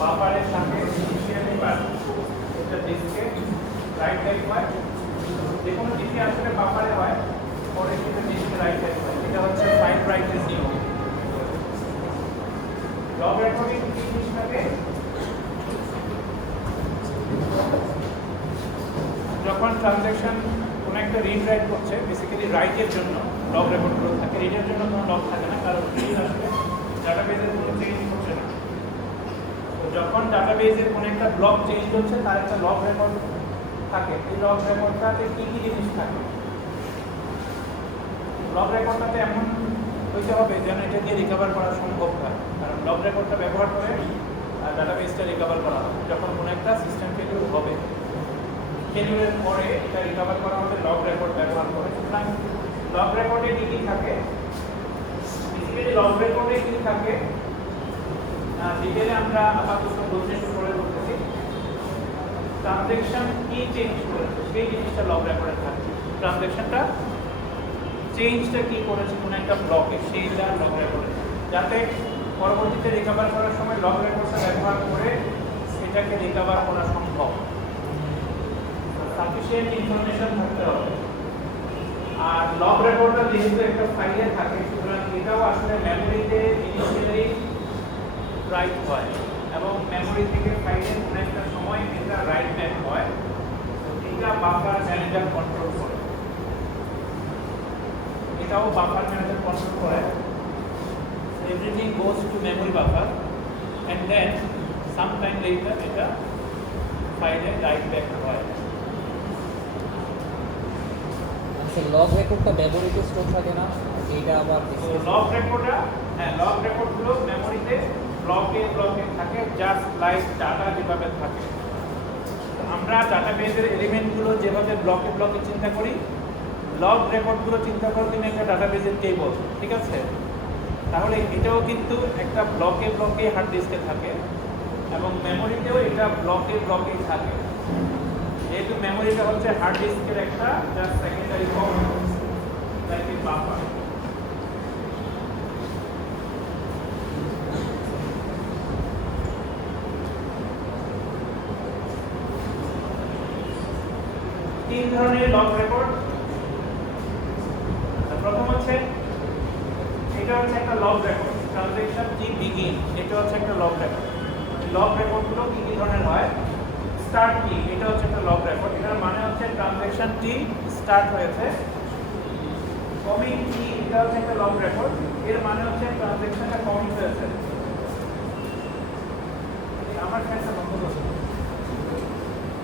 বাফারের সাথে ইনিশিয়ালি বার এটা ডিস্কে right side হয়, যে কোনো ডিসি আসলে বাফারে হয়, পরে কিন্তু ডিস্কে রাইট সাইড হয়। এটা হচ্ছে ফাইন রাইটের নিয়ম। লগ রেকর্ডিং কি জিনিস থাকে? যখন ট্রানজ্যাকশন কোনো একটা রিড রাইট করছে, বেসিক্যালি রাইটের জন্য লগ রেকর্ডগুলো থাকে, রিডের জন্য কোনো লগ থাকে না, কারণ রিড আসলে ডাটাবেজের কোনো চেঞ্জ করছে না। যখন ডাটাবেজের কোনো একটা ব্লক চেঞ্জ হচ্ছে, তার একটা লগ রেকর্ড থাকে। এই লগ রেকর্ডটাতে কী কী জিনিস থাকে? লগ রেকর্ডটাতে এমন হইতে হবে যেন এটা দিয়ে রিকভার করা সম্ভব হয়, কারণ লগ রেকর্ডটা ব্যবহার করে ডাটাবেসটা রিকভার করা হবে। যখন কোনো একটা সিস্টেম ফেলিউর হবে, ফেলিউরের পরে এটা রিকভার করা হবে লগ রেকর্ড ব্যবহার করে। সুতরাং লগ রেকর্ডে কী কী থাকে? বেসিক্যালি লগ রেকর্ডে কী থাকে ডিটেইলে আমরা আপাতত বলতে শুরু করে বলতেছি। ট্রানজ্যাকশন কি চেঞ্জ করেছে সেই জিনিসটা লগ রেকর্ডে থাকে। ট্রানজ্যাকশনটা চেঞ্জটা কি করেছে কোনো একটা ব্লকে, সেইটা লগ রেকর্ডে, যাতে পরবর্তীতে রিকভার করার সময় লগ রেকর্ডটা ব্যবহার করে সেটাকে রিকভার করা সম্ভব। সাফিসিয়েন্ট ইনফরমেশন থাকতে হবে। আর লগ রেকর্ডটা যেহেতু একটা ফাইলে থাকে, সুতরাং এটাও আসলে মেমোরিতে ইনিশিয়ালি রাইট হয় এবং মেমোরি থেকে ফাইলের কোনো একটা সময় এটা রাইট ব্যাক হয়। এটা বাফার ম্যানেজার কন্ট্রোল করে, এটাও বাফার ম্যানেজার কন্ট্রোল করে। Everything goes to memory buffer and then some time later এটা ফাইলে রাইট ব্যাক হয়। লগ রেকর্ডটা মেমোরিতে স্টোর থাকে না, এইটা আবার লগ রেকর্ডটা, হ্যাঁ, লগ রেকর্ডগুলো মেমোরিতে ব্লকে ব্লকে থাকে, জাস্ট লাইক ডাটা যেভাবে থাকে। আমরা ডাটাবেজের এলিমেন্টগুলো যেভাবে ব্লকে ব্লকে চিন্তা করি, লগ রেকর্ডগুলো চিন্তা করো তুমি একটা ডাটাবেজের টেবল, ঠিক আছে? তাহলে এটাও কিন্তু একটা ব্লকে ব্লকে হার্ড ডিস্কে থাকে এবং মেমোরিতেও এটা ব্লকে ব্লকেই থাকে। যেহেতু মেমোরিটা হচ্ছে হার্ড ডিস্কের একটা just secondary component, like a buffer. তিন ধরনের লগ রেকর্ড। প্রথম হচ্ছে এটা হচ্ছে একটা লগ রেকর্ড, ট্রানজ্যাকশন টি বিগিন, এটা হচ্ছে একটা লগ রেকর্ড। লগ রেকর্ডগুলো কি কি ধরনের হয়? স্টার্ট টি, এটা হচ্ছে একটা লগ রেকর্ড, এটার মানে হচ্ছে ট্রানজ্যাকশন টি স্টার্ট হয়েছে। কমিট টি, এটা হচ্ছে একটা লগ রেকর্ড, এর মানে হচ্ছে ট্রানজ্যাকশনটা কমিট হয়েছে। আমার ফ্যানটা বন্ধ করছি,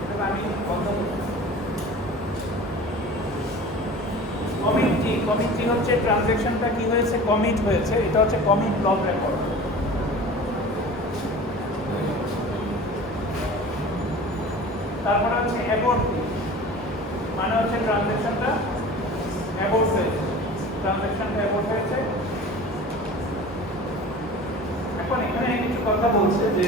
এটা আমি বন্ধ করছি। কমিট টি হচ্ছে ট্রানজ্যাকশনটা কি হয়েছে, কমিট হয়েছে, এটা হচ্ছে কমিট লগ রেকর্ড। তারপরে হচ্ছে অ্যাবর্ট টি, মানে হচ্ছে ট্রানজ্যাকশনটা অ্যাবর্ট হয়েছে, ট্রানজ্যাকশনটা অ্যাবর্ট হয়েছে। এখন এখানে কিছু কথা বলছে যে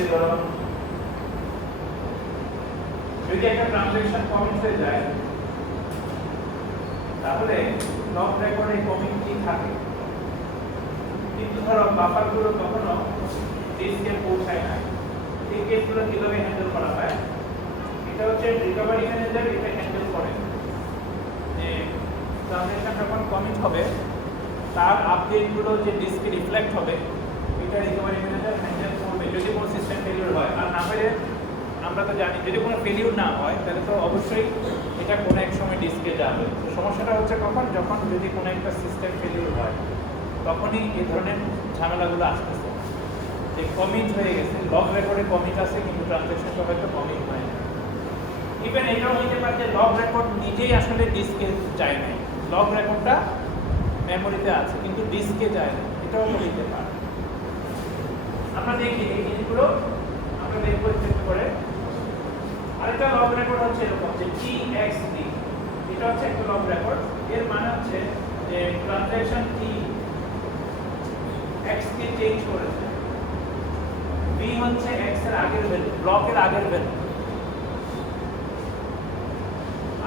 যদি একটা ট্রানজ্যাকশন কমিট হয়ে যায় তাহলে লগ রেকর্ডে কমিট কি থাকে, কিন্তু ধরো বাফারগুলো কখনো ডিস্কে পৌঁছায় না, এই কেসগুলো কিভাবে হ্যান্ডেল করা হয়? এটা হচ্ছে রিকভারি ম্যানেজার এটা হ্যান্ডেল করে যে ট্রানজ্যাকশন যখন কমিট হবে তার আপডেটগুলো যে ডিস্কে রিফ্লেক্ট হবে এটা রিকভারি ম্যানেজার হ্যান্ডেল করবে যদি কোনো সিস্টেম ফেলিওর হয়। আর না হলে আমরা তো জানি যদি কোনো ফেলিওর না হয় তাহলে তো অবশ্যই এটা কোনো এক সময় ডিস্কে যাবে। তো সমস্যাটা হচ্ছে কখন, যখন যদি কোনো একটা সিস্টেম ফেলিওর হয় তখনই এই ধরনের ঝামেলাগুলো আসতেছে যে কমিট হয়ে গেছে, লগ রেকর্ডে কমিট আছে কিন্তু ট্রানজ্যাকশনটা হয়তো কমিট হয় না। ইভেন এটাও হতে পারে যে লগ রেকর্ড নিজেই আসলে ডিস্কে যায় নাই, লগ রেকর্ডটা মেমোরিতে আছে কিন্তু ডিস্কে যায় না, এটাও হতে পারে। আমরা দেখি এই জিনিসগুলো আমরা দেখবো চেক করে। আরেকটা লগ রেকর্ড হচ্ছে এরকম যে TXD, এটা হচ্ছে একটা লগ রেকর্ড। এর মানে হচ্ছে যে ট্রানজ্যাকশন T X কে চেঞ্জ করেছে, B হচ্ছে X এর আগের ভ্যালু, ব্লকের আগের ভ্যালু।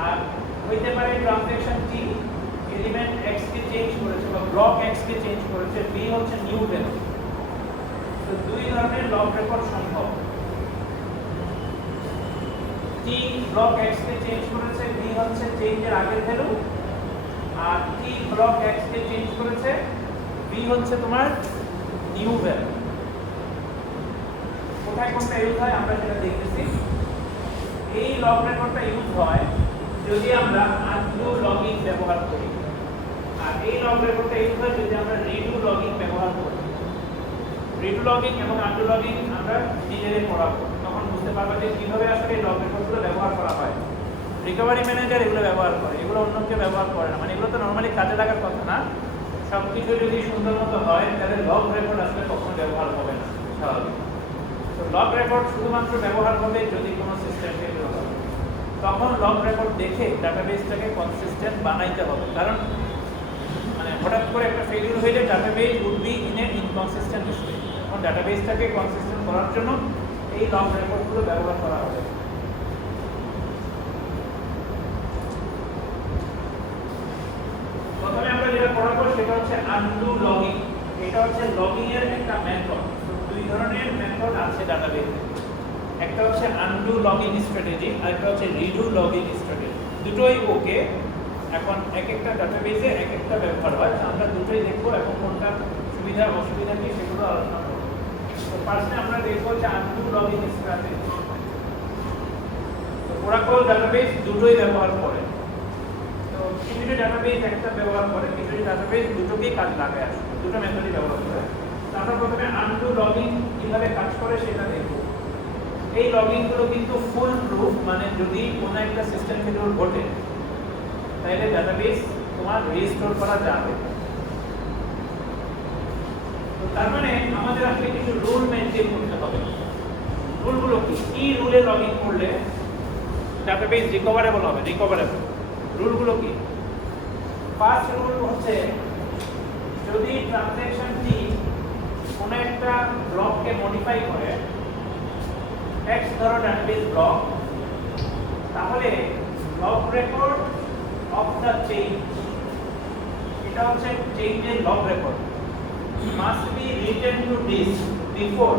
আর হইতে পারে ট্রানজ্যাকশন T এলিমেন্ট X কে চেঞ্জ করেছে বা ব্লক X কে চেঞ্জ করেছে, B হচ্ছে নিউ ভ্যালু। তো দুই ধরনের লগ রেকর্ড সম্ভব। T ব্লক X কে চেঞ্জ করেছে, B হচ্ছে চেঞ্জের আগের ভ্যালু। আর T ব্লক X কে চেঞ্জ করেছে, B হচ্ছে তোমার নিউ ভ্যালু। কোথায় কোনটা ইউজ হয় আমরা সেটা দেখতেছি। এই লগ রেকর্ডটা ইউজ হয় যদি আমরা আনডু লগিং ব্যবহার করি, আর এই লগ রেকর্ডটা ইউজ হয় যদি আমরা রিডু লগিং ব্যবহার করি। রিডু লগিং এবং আনডু লগিং আমরা নিজেরাই পড়াবো, তখন বুঝতে পারবে যে কিভাবে আসলে এই লগ রেকর্ডগুলো ব্যবহার করা হয়। রিকভারি ম্যানেজার এগুলো ব্যবহার করে, এগুলো অন্য কেউ ব্যবহার করে না। মানে এগুলো তো নরমালি কাজে লাগার কথা না, সবকিছু যদি সুন্দর মতো হয় তাহলে লগ রেকর্ড আসলে কখনো ব্যবহার হবে না স্বাভাবিক। তো লগ রেকর্ড শুধুমাত্র ব্যবহার হবে যদি কোনো সিস্টেম ফেলিওর হয়, তখন লগ রেকর্ড দেখে ডাটাবেসটাকে কনসিস্টেন্ট বানাইতে হবে। কারণ মানে হঠাৎ করে একটা ফেলিওর হইলে database would be in a inconsistent state. তখন ডাটাবেসটাকে কনসিস্টেন্ট করার জন্য এই লগ রেকর্ডগুলো ব্যবহার করা হবে। প্রথমে আমরা যেটা পড়াবো সেটা হচ্ছে আনডু লগিং। এটা হচ্ছে লগিং এর একটা মেথড। দুই ধরনের মেথড আছে ডাটাবেসে, একটা হচ্ছে আনডু লগিং স্ট্র্যাটেজি আর একটা হচ্ছে রিডু লগিং স্ট্র্যাটেজি। দুটোই ওকে। এখন এক একটা ডাটাবেসে এক একটা ব্যবহার হয়, আমরা দুটোই দেখবো এবং কোনটা সুবিধা অসুবিধা কি সেগুলো আলোচনা করব। তো ফার্স্টে আমরা দেখবো যে আনডু লগিং স্ট্র্যাটেজি। তো ওরাকল ডাটাবেস দুটোই ব্যবহার করে। তো কিছু ডাটাবেস একটা ব্যবহার করে, কিছু ডাটাবেস দুটোকেই কাজ লাগায় আসে, দুটো মেথডই ব্যবহার করে। তো আমরা প্রথমে আনডু লগিং কিভাবে কাজ করে সেটা দেখবো। এই লগিংগুলো কিন্তু ফুল প্রুফ, মানে যদি কোনো একটা সিস্টেম ফেলিওর ঘটে তাহলে ডাটাবেস তোমার রিস্টোর করা যাবে। তো তার মানে আমাদের আসলে কিছু রুল মেনটেন করতে হবে। রুলগুলো কি? কি রুলে লগইন করলে ডাটাবেস রিকভারেবল হবে? রিকভারেবল রুলগুলো কি? ফার্স্ট রুল হচ্ছে যদি ট্রানজ্যাকশনটি কোনো একটা ব্লককে মডিফাই করে, X ধরো ডাটাবেস ব্লক, তাহলে log record of the change, এটা হচ্ছে চেঞ্জের log record, must be written to disk before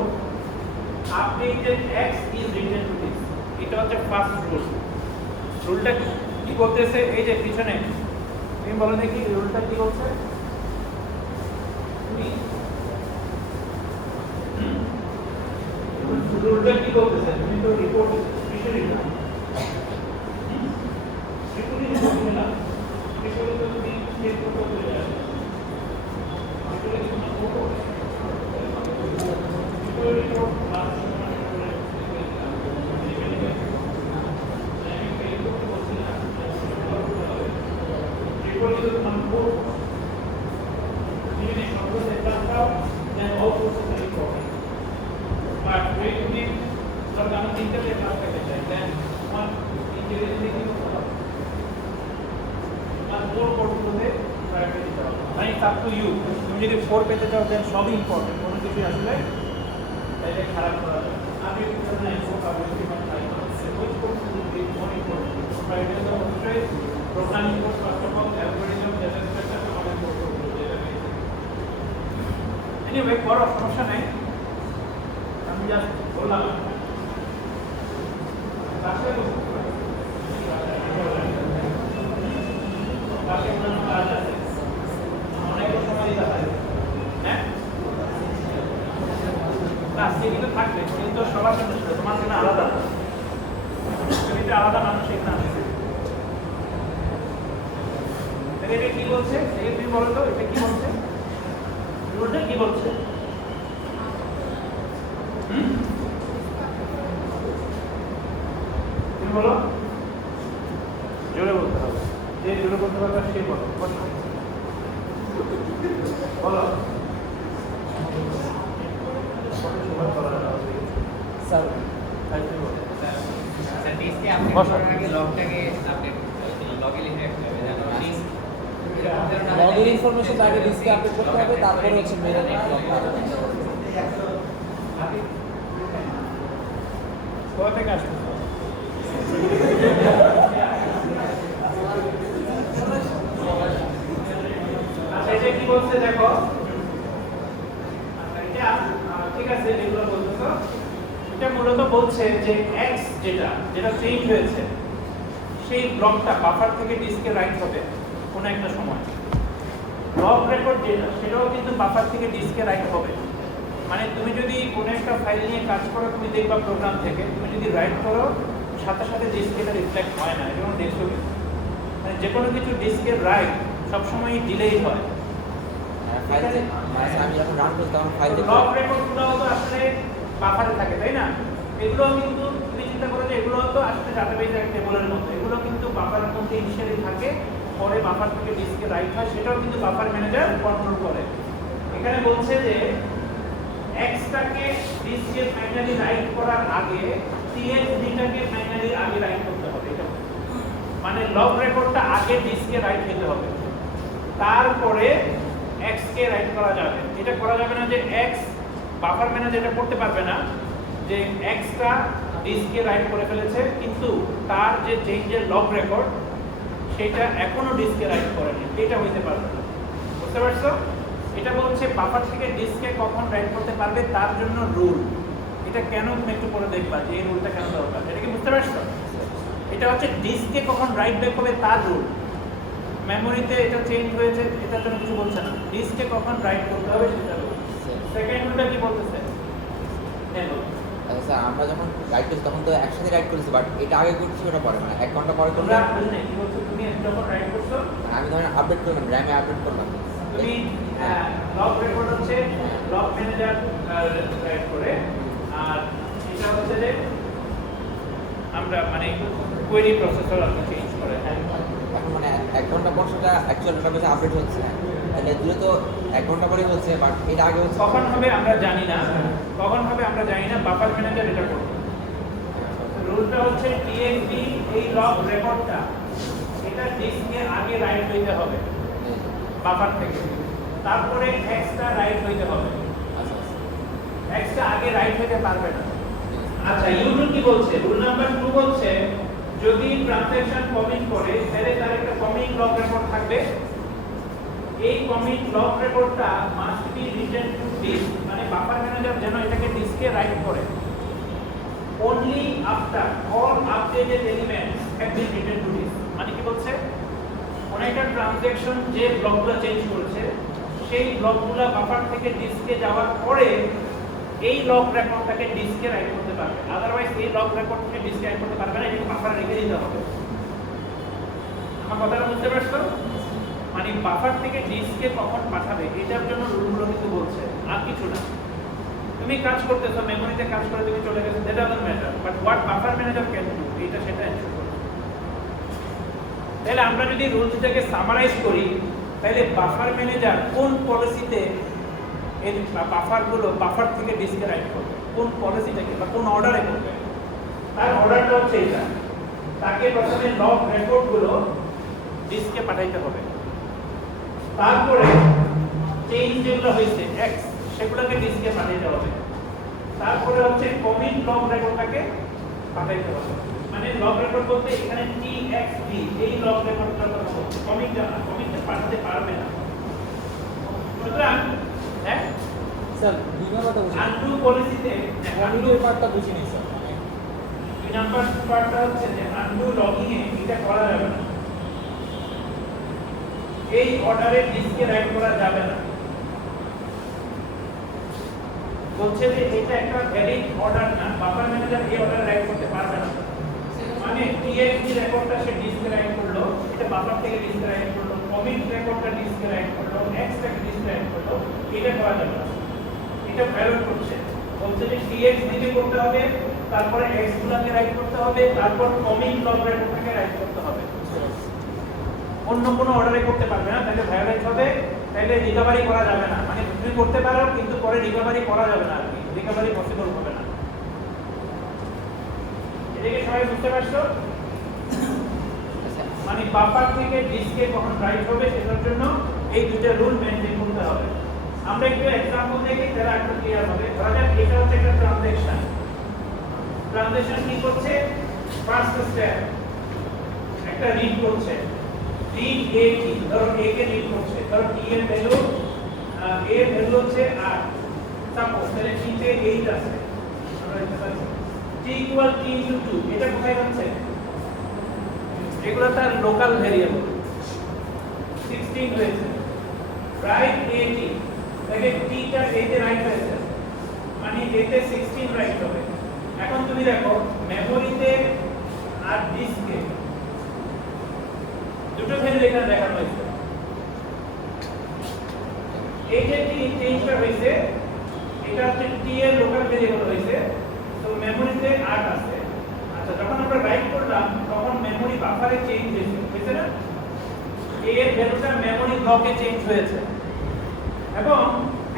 updated X is written to disk. এটা হচ্ছে ফার্স্ট রুল। রুলটা কি বলতেছে? এই যে পিছনে তুমি বলো দেখি রুলটা কি বলছে। রুলটা কি বলতেছে? তুমি তো রিপোর্ট কিসে লিখো? রিপোর্টে লিখো না, রিপোর্টে তো তুমি চেক করতে চলে যাবে। রিপোর্টে কি না করো? রিপোর্ট লাস্ট রিপোর্টে তো তোমার কোড তুমি সর্বদা সেটআপ দাও, then all process report. But when you need some kind of internet architecture, then one intelligently one more code করতে priority দিতে হবে। মানে it's up to you। তুমি যদি 4 পেতে চাও দেন সবই ইম্পর্টেন্ট, কোনো কিছু আসলে তাইলে খারাপ করা যাবে। আমি 2009 published my life which course will be করো, সমস্যা নেই, আমি জাস্ট বললাম। অনেক সময় দিতে হয়, হ্যাঁ না সেগুলো থাকবে কিন্তু সবার জন্য ছিল, তোমার জন্য আলাদা, এটা আলাদা মানুষ এখানে আসছে। এটা কি বলছে এই তুমি বলো তো, এটা কি বলছে, রুলটা কি বলছে? তুমি বলো, জোরে বলতে হবে, যে জোরে বলতে পারবে সে বলো, বলো। স্যার ডিস্কে আপডেট করার আগে লগটাকে আপডেট লগে লিখে রাখতে হবে যেন ডিস্ক লগের ইনফরমেশন আগে ডিস্কে আপডেট করতে হবে, তারপরে হচ্ছে মেরে কোথা থেকে আসছে? আচ্ছা এটা কি বলছে দেখো, এটা ঠিক আছে যেগুলো বলতেছো, এটা মূলত বলছে যে x যেটা চেঞ্জ হয়েছে সেই ব্লকটা বাফার থেকে ডিস্কে রাইট হবে কোনো একটা সময়। লগ রেকর্ড যেটা সেটাও কিন্তু বাফার থেকে ডিস্কে রাইট হবে। মানে তুমি যদি কোনো একটা ফাইল নিয়ে কাজ করো, তুমি দেখবা প্রোগ্রাম থেকে তুমি যদি রাইট করো সাথে সাথে ডিস্কে এটা রিফ্লেক্ট হয় না, যেমন ডেস্কটপে মানে যে কোনো কিছু ডিস্কের রাইট সবসময় ডিলেই হয়। আমি যখন রান করি তখন ফাইল লগ রেকর্ডগুলো তো আসলে বাফারে থাকে তাই না, এগুলো কিন্তু তুমি চিন্তা করো যে এগুলো তো আসলে ডাটাবেজের টেবলের মতো, এগুলো কিন্তু বাফারের মধ্যে ইনিশিয়ালি থাকে, পরে বাফার থেকে ডিস্কে রাইট হয়, সেটাও কিন্তু বাফার ম্যানেজার কন্ট্রোল করে। এখানে বলছে যে এক্সটাকে ডিস্কে ম্যানুয়ালি রাইট করার আগে টিএক্সডিটাকে ম্যানুয়ালি আগে রাইট করতে হবে। এটা মানে লগ রেকর্ডটা আগে ডিস্কে রাইট হতে হবে, তারপরে এক্স কে রাইট করা যাবে। এটা করা যাবে না যে এক্স বাফার ম্যানেজার এটা করতে পারবে না যে এক্সটা ডিস্কে রাইট করে ফেলেছে কিন্তু তার যে চেঞ্জের লগ রেকর্ড সেটা এখনো ডিস্কে রাইট করেনি, এটা হইতে পারবে না। বুঝতে পারছো? এটা বলছে বাফার থেকে ডিস্কে কখন রাইট করতে পারবে তার জন্য রুল। এটা কেন তুমি একটু পরে দেখবা যে এই রুলটা কেন দরকার, এটা কি বুঝতে পারছো? এটা হচ্ছে ডিস্কে কখন রাইট ব্যাক হবে তার রুল। মেমোরিতে এটা চেঞ্জ হয়েছে এটার জন্য কিছু বলছে না, ডিস্কে কখন রাইট করতে হবে সেটা রুল। সেকেন্ড রুলটা কি বলতেছে? হ্যাঁ বলো। আচ্ছা আমরা যখন রাইট করছি তখন তো একসাথে রাইট করেছি, বাট এটা আগে করছি ওটা পরে, মানে 1 ঘন্টা পরে করলে তোমরা বুঝলে কি বলছো, তুমি যখন রাইট করছো আমি ধরেন আপডেট করলাম, র্যামে আপডেট করলাম, তুমি লগ রেকর্ড হচ্ছে লগ ম্যানেজার রাইট করে, আর এটা হচ্ছে যে আমরা মানে কোয়েরি প্রসেসর আপনি চেঞ্জ করে। এখন মানে 1 ঘন্টা পর সেটা অ্যাকচুয়াল ডাটাবেসে আপডেট হচ্ছে, তাহলে দূরে তো 1 ঘন্টা পরেই হচ্ছে, বাট এটা আগে হচ্ছে কখন হবে আমরা জানি না, কখন হবে আমরা জানি না, বাফার ম্যানেজার এটা করবে। রুলটা হচ্ছে টিএক্সডি এই লগ রেকর্ডটা এটা ডিস্কে আগে রাইট হইতে হবে বাফার থেকে, তারপরে এক্সটা রাইট হইতে হবে, আচ্ছা এক্সটা আগে রাইট হইতে পারবে না। আচ্ছা ইউ রুল কি বলছে? রুল নাম্বার 2 বলছে যদি ট্রানজ্যাকশন কমিট করে তাহলে তার একটা কমিট লগ রেকর্ড থাকবে, এই কমিট লগ রেকর্ডটা must be written to disk, মানে বাফার ম্যানেজার যেন এটাকে ডিস্কে রাইট করে only after all updated elements have been written to disk। মানে কি বলছে, কোন একটা ট্রানজ্যাকশন যে ব্লকগুলো চেঞ্জ করেছে সেই ব্লকগুলো বাফার থেকে ডিস্কে যাওয়ার পরে এই লগ রেকর্ডটাকে ডিস্কে রাইট করতে পারবে, আদারওয়াইজ এই লগ রেকর্ডটাকে ডিস্কে রাইট করতে পারবে না, এটাকে বাফারে রেখে দিতে হবে। আমার কথাটা বুঝতে পারছো? মানে বাফার থেকে ডিস্কে কখন পাঠাবে এটার জন্য রুলগুলো কিন্তু বলছে, আর কিছু না। তুমি কাজ করতেছো মেমোরিতে কাজ করে তুমি চলে গেছো, that doesn't matter, but what buffer manager can do এটা সেটা এনশিওর করবে। তাহলে আমরা যদি রুলসটাকে সামারাইজ করি তাহলে বাফার ম্যানেজার কোন পলিসিতে এই বাফারগুলো বাফার থেকে ডিস্কে রাইট করবে, কোন পলিসিটাকে বা কোন অর্ডারে করবে, তার অর্ডারটা হচ্ছে এটা, তাকে প্রথমে লগ রেকর্ডগুলো ডিস্কে পাঠাইতে হবে, তারপরে চেঞ্জ যেগুলো হয়েছে এক্স সেগুলোকে ডিস্কে পাঠাইতে হবে, তারপরে হচ্ছে কমিট লগ রেকর্ডটাকে পাঠাইতে হবে। মানে লগ রেকর্ড বলতে এখানে টিএক্সডি এই লগ রেকর্ডটা বলতে কমিটটা পাঠাতে পারবে না। সুতরাং হ্যাঁ স্যার দুই নাম্বারটা বুঝি আনডু পলিসিতে আনডু পার্টটা বুঝিনি স্যার মানে দুই নাম্বার পার্টটা হচ্ছে যে আনডু লগইং এ এটা করা যাবে না, এই অর্ডারে ডিস্কে রাইট করা যাবে না। বলছে যে এটা একটা ভ্যালিড অর্ডার না, বাফার ম্যানেজার এই অর্ডার রাইট করতে পারবে না। মানে টিএক্সটি রেকর্ডটা সে ডিস্কে রাইট করলো, এটা বাফার থেকে ডিস্কে রাইট করলো, কমিট রেকর্ডটা ডিস্কে রাইট করলো, এক্স থেকে ডিস্কে রাইট করলো, এটা করা যাবে না। এটা ভ্যালিড করছে, বলছে যে টিএক্স দিকে করতে হবে, তারপরে এক্স গুলোকে রাইট করতে হবে, তারপর কমিট লগ রেকর্ডটাকে রাইট করতে হবে। অন্য কোনো অর্ডারে করতে পারবে না, তাহলে ভায়োলেট হবে, তাহলে রিকভারি করা যাবে না। মানে তুমি করতে পারো কিন্তু পরে রিকভারি করা যাবে না, আর কি রিকভারি পসিবল হবে না। এটাকে সবাই বুঝতে পারছো? মানে বাফার থেকে ডিস্কে কখন রাইট হবে সেটার জন্য এই দুটো রুল মেইনটেইন করতে হবে। আমরা একটু एग्जांपल দেখি তাহলে একটু ক্লিয়ার হবে। ধরা যাক এটা হচ্ছে একটা ট্রানজাকশন। ট্রানজাকশন কি করছে? ফার্স্ট স্টেপ একটা রিড করছে, রিড এ কি, ধরো এ কে রিড করছে, ধরো টি এর ভ্যালু হচ্ছে 8, সাপোজ তাহলে টি তে 8 আছে, আমরা লিখতে পারি t ইকুয়াল t ইনটু 2, এটা কোথায় হচ্ছে? এগুলো তার লোকাল ভেরিয়েবল, 16 হয়েছে, রাইট 80, তাহলে t টা a তে রাইট হয়েছে, মানে a তে 16 রাইট হবে। এখন তুমি দেখো মেমোরিতে আর ডিস্কে দুটো ভ্যালু এখানে দেখানো হয়েছে। এই যে টি চেঞ্জটা হয়েছে, এটা হচ্ছে টি এর লোকাল ভেরিয়েবল হয়েছে, তো মেমোরিতে 8 আছে। আচ্ছা, যখন আমরা রাইট করলাম তখন মেমোরি বাফারে চেঞ্জ হয়েছে না, a এর ভ্যালুটা মেমোরি ব্লকে চেঞ্জ হয়েছে এবং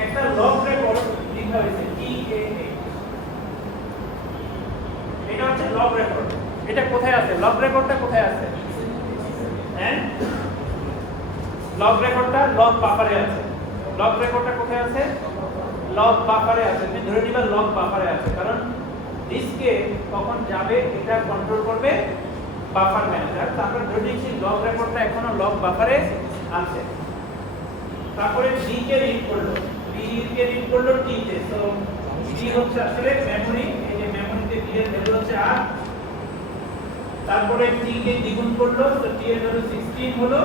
একটা লগ রেকর্ড লেখা হয়েছে TA। এটা হচ্ছে লগ রেকর্ড। এটা কোথায় আছে? লগ রেকর্ডটা কোথায় আছে? হ্যাঁ, লগ রেকর্ডটা লগ বাফারে আছে। লগ রেকর্ডটা কোথায় আছে? লগ বাফারে আছে। তুমি ধরে নিবা লগ বাফারে আছে, কারণ ডিস্কে কখন যাবে এটা কন্ট্রোল করবে বাফার ম্যানেজার। তারপর ধরে নিচ্ছি লগ রেকর্ডটা এখনো লগ বাফারে আছে। তারপরে ডি কে রিড করলো, ডি কে রিড করলো টি তে, সো ডি হচ্ছে আসলে মেমরি, এই যে মেমরিতে ডি এর ভ্যালু হচ্ছে 8। তারপরে টি কে দ্বিগুণ করলো, তো টি এর ভ্যালু 16 হলো,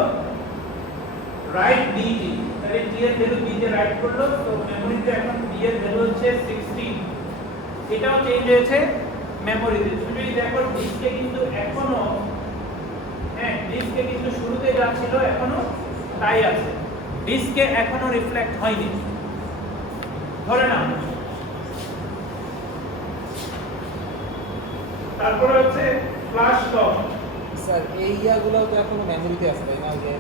রাইট ডি টি, তাহলে টি এর ভ্যালু বি তে রাইট করলো, তো মেমরিতে এখন ডি এর ভ্যালু হচ্ছে 16। এটাও চেঞ্জ হয়েছে মেমোরিতে। তুমি যদি দেখো ডিস্কে কিন্তু এখনো, হ্যাঁ ডিস্কে কিন্তু শুরুতে যা ছিল এখনো তাই আছে, ডিস্কে এখনো রিফ্লেক্ট হয়নি, ধরে নাও। তারপরে হচ্ছে ফ্ল্যাশ লগ। স্যার এই ইয়াগুলো তো এখনো মেমোরিতে আছে তাই না, যে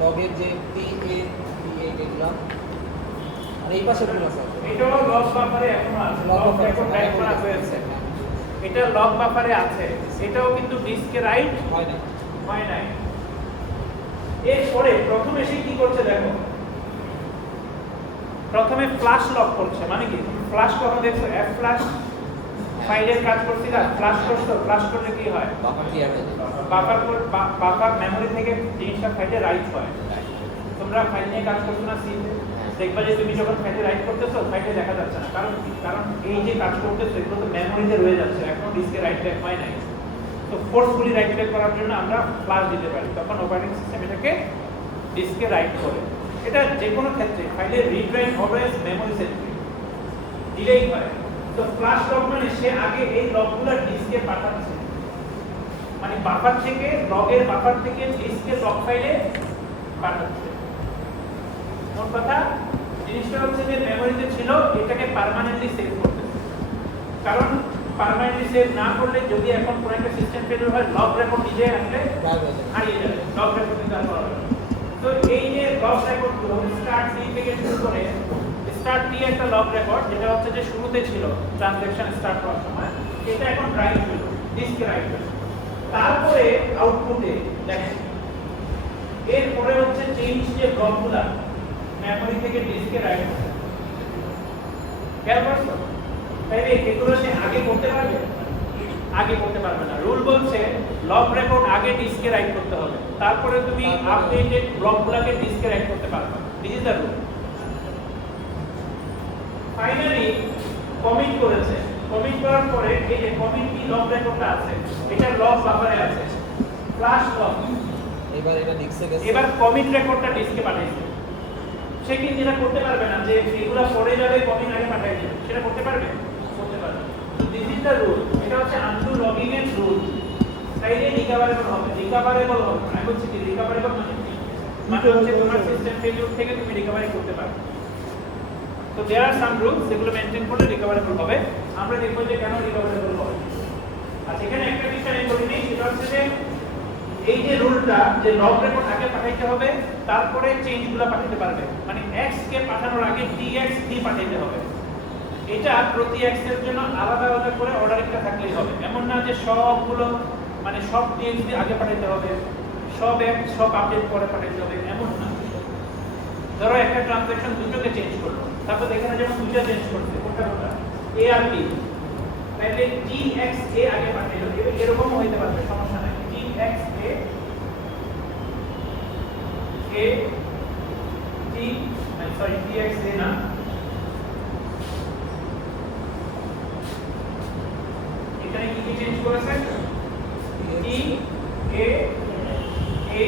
লগের যে TA এগুলো আর এই পাশে গুলো স্যার এটাও লগ বাফারে এখনো আছে, লগ রেকর্ড রাইট করা হয়েছে, এটা লগ বাফারে আছে, এটাও কিন্তু ডিস্কে রাইট হয় না। হয় নাই। এরপরে প্রথমে সে কি করছে দেখো, প্রথমে ফ্ল্যাশ লক করছে। মানে কি, তুমি ফ্ল্যাশ কখন দেখছো? এফ ফ্ল্যাশ ফাইলের কাজ করতে গেলে ফ্ল্যাশ করছো, ফ্ল্যাশ করলে কি হয়? বাফার ক্লিয়ার হয়ে যায়। বাফার মেমরি থেকে জিনিসটা ফাইলে রাইট হয়। তোমরা ফাইল নিয়ে কাজ করছো না সিতে, দেখবা যে তুমি যখন ফাইলে রাইট করতেছো ফাইলে দেখা যাচ্ছে না, কারণ কি? কারণ এই যে কাজ করতেছো এগুলো তো মেমরিতে রয়ে যাচ্ছে, এখনো ডিস্কে রাইট ব্যাক হয় নাই। তো ফোর্সফুলি রাইট ব্যাক করার জন্য আমরা ফ্ল্যাশ দিতে পারি, তখন অপারেটিং সিস্টেম এটাকে ডিস্কে রাইট করে। এটা যে কোনো ক্ষেত্রে ফাইলের read write always memory centric, delay হয়। তো ফ্ল্যাশ লক মানে সে আগে এই লগগুলো ডিস্কে পাঠাচ্ছে, মানে বাফার থেকে লগের বাফার থেকে ডিস্কে লগ ফাইলে পাঠাচ্ছে। মোট কথা জিনিসটা হচ্ছে যে মেমরিতে ছিল এটাকে পার্মানেন্টলি সেভ করতেছে, কারণ পার্মানেন্টলি সেভ না করলে যদি এখন কোনো একটা সিস্টেম ফেলিওর হয় লগ রেকর্ড নিজে আসলে হারিয়ে যাবে, লগ রেকর্ড কিন্তু আর পাওয়া যাবে না। তো এই যে লগ রেকর্ডগুলো স্টার্ট সি থেকে শুরু করে স্টার্ট টি একটা লগ রেকর্ড, যেটা হচ্ছে যে শুরুতে ছিল ট্রানজাকশন স্টার্ট হওয়ার সময়, এটা এখন রাইট হলো, ডিস্কে রাইট হলো। তারপরে আউটপুটে দেখেন এরপরে হচ্ছে চেঞ্জ যে ব্লকগুলা মেমরি থেকে ডিস্কে রাইট হচ্ছে, খেয়াল করছো? তাইলে এগুলো সে আগে করতে পারবে? আগে করতে পারবে না। রুল বলছে লগ রেকর্ড আগে ডিস্কে রাইট করতে হবে, তারপরে তুমি আপডেটেড ব্লকগুলোকে ডিস্কে রাইট করতে পারবে। This is the rule. Finally commit করেছে। কমিট করার পরে এই যে কমিট কি লগ রেকর্ডটা আছে, এটা লগ বাফারে আছে, ফ্ল্যাশ লগ। এবার এটা ডিস্কে গেছে। এবার কমিট রেকর্ডটা ডিস্কে পাঠাইছে। সে কি যেটা করতে পারবে না যে এগুলা পড়ে যাবে কমিট আগে পাঠাই দিবে, সেটা করতে পারবে? করতে পারবে। তো দিস ইজ দ্য রুল। এটা হচ্ছে আনডু লগিং এর রুল। তাইলে রিকভারেবল হবে। রিকভারেবল হবে আমি বলছি কি রিকভারেবল মানে হচ্ছে তোমার সিস্টেম ফেলিউর থেকে তুমি রিকভারি করতে পারবে। তো देयर আর সাম রুলস, সেগুলো মেইনটেইন করলে রিকভারেবল হবে। আমরা দেখব যে কেন রিকভারেবল হবে। আচ্ছা, এখানে একটা বিষয় আমি বলি নেই, সেটা হচ্ছে যে এই যে রুলটা যে লগ রেকর্ড আগে পাঠাইতে হবে, তারপরে চেঞ্জগুলো পাঠাতে পারবে। মানে x কে পাঠানোর আগে tx d পাঠাইতে হবে। এটা প্রতি x এর জন্য আলাদা আলাদা করে অর্ডারিংটা থাকলেই হবে। এমন না যে সবগুলো মানে সব tx d আগে পাঠাইতে হবে, সব আপডেট করে পাঠাইতে হবে, এমন না। ধরো একটা ট্রানজাকশন দুটোকে চেঞ্জ করলো, তারপর এখানে যেমন দুটো চেঞ্জ করছে, কোনটা a আর b, তাহলে tx a আগে পাঠাইলো, এরকমও হইতে পারবে, সমস্যা নাই। tx a tx a না, এখানে কি চেঞ্জ করেছে? t a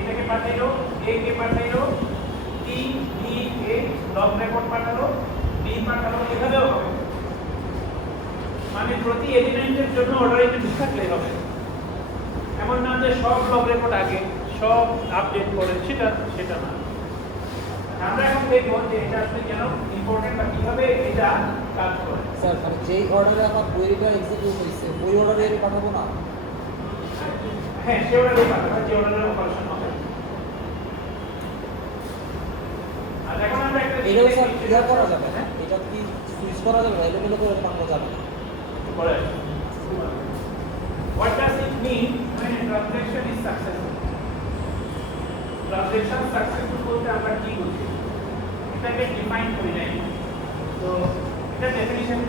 এটাকে পাঠাইলো, a কে পাঠাইলো, t d a log record পাঠালো, b পাঠালো, এভাবেও হবে। মানে প্রতি এলিমেন্টের জন্য অর্ডারিং ঠিক থাকলেই হবে। এমন না যে সব লগ রেকর্ড আগে সব আপডেট করে, সেটা না। আমরা এখন দেখব যে এটা আসলে কেন ইম্পর্টেন্ট বা কিভাবে এটা কাজ করে। স্যার মানে যেই অর্ডারে আমার কোয়েরিটা এক্সিকিউট হইছে ওই অর্ডারে এর পাঠাবো না? হ্যাঁ, সে অর্ডারে পাঠাবে যে অর্ডারে অপারেশন হবে। আর এখন আমরা একটা এটাও স্যার ক্লিয়ার করা যাবে না, এটা কি সুইচ করা যাবে? এলোমেলো করে পাঠানো যাবে না? করে। What does it mean when a transaction is successful? Transaction successful বলতে আমরা কি বুঝি? এটাকে ডিফাইন করি নাই। তো এটা ডেফিনিশন,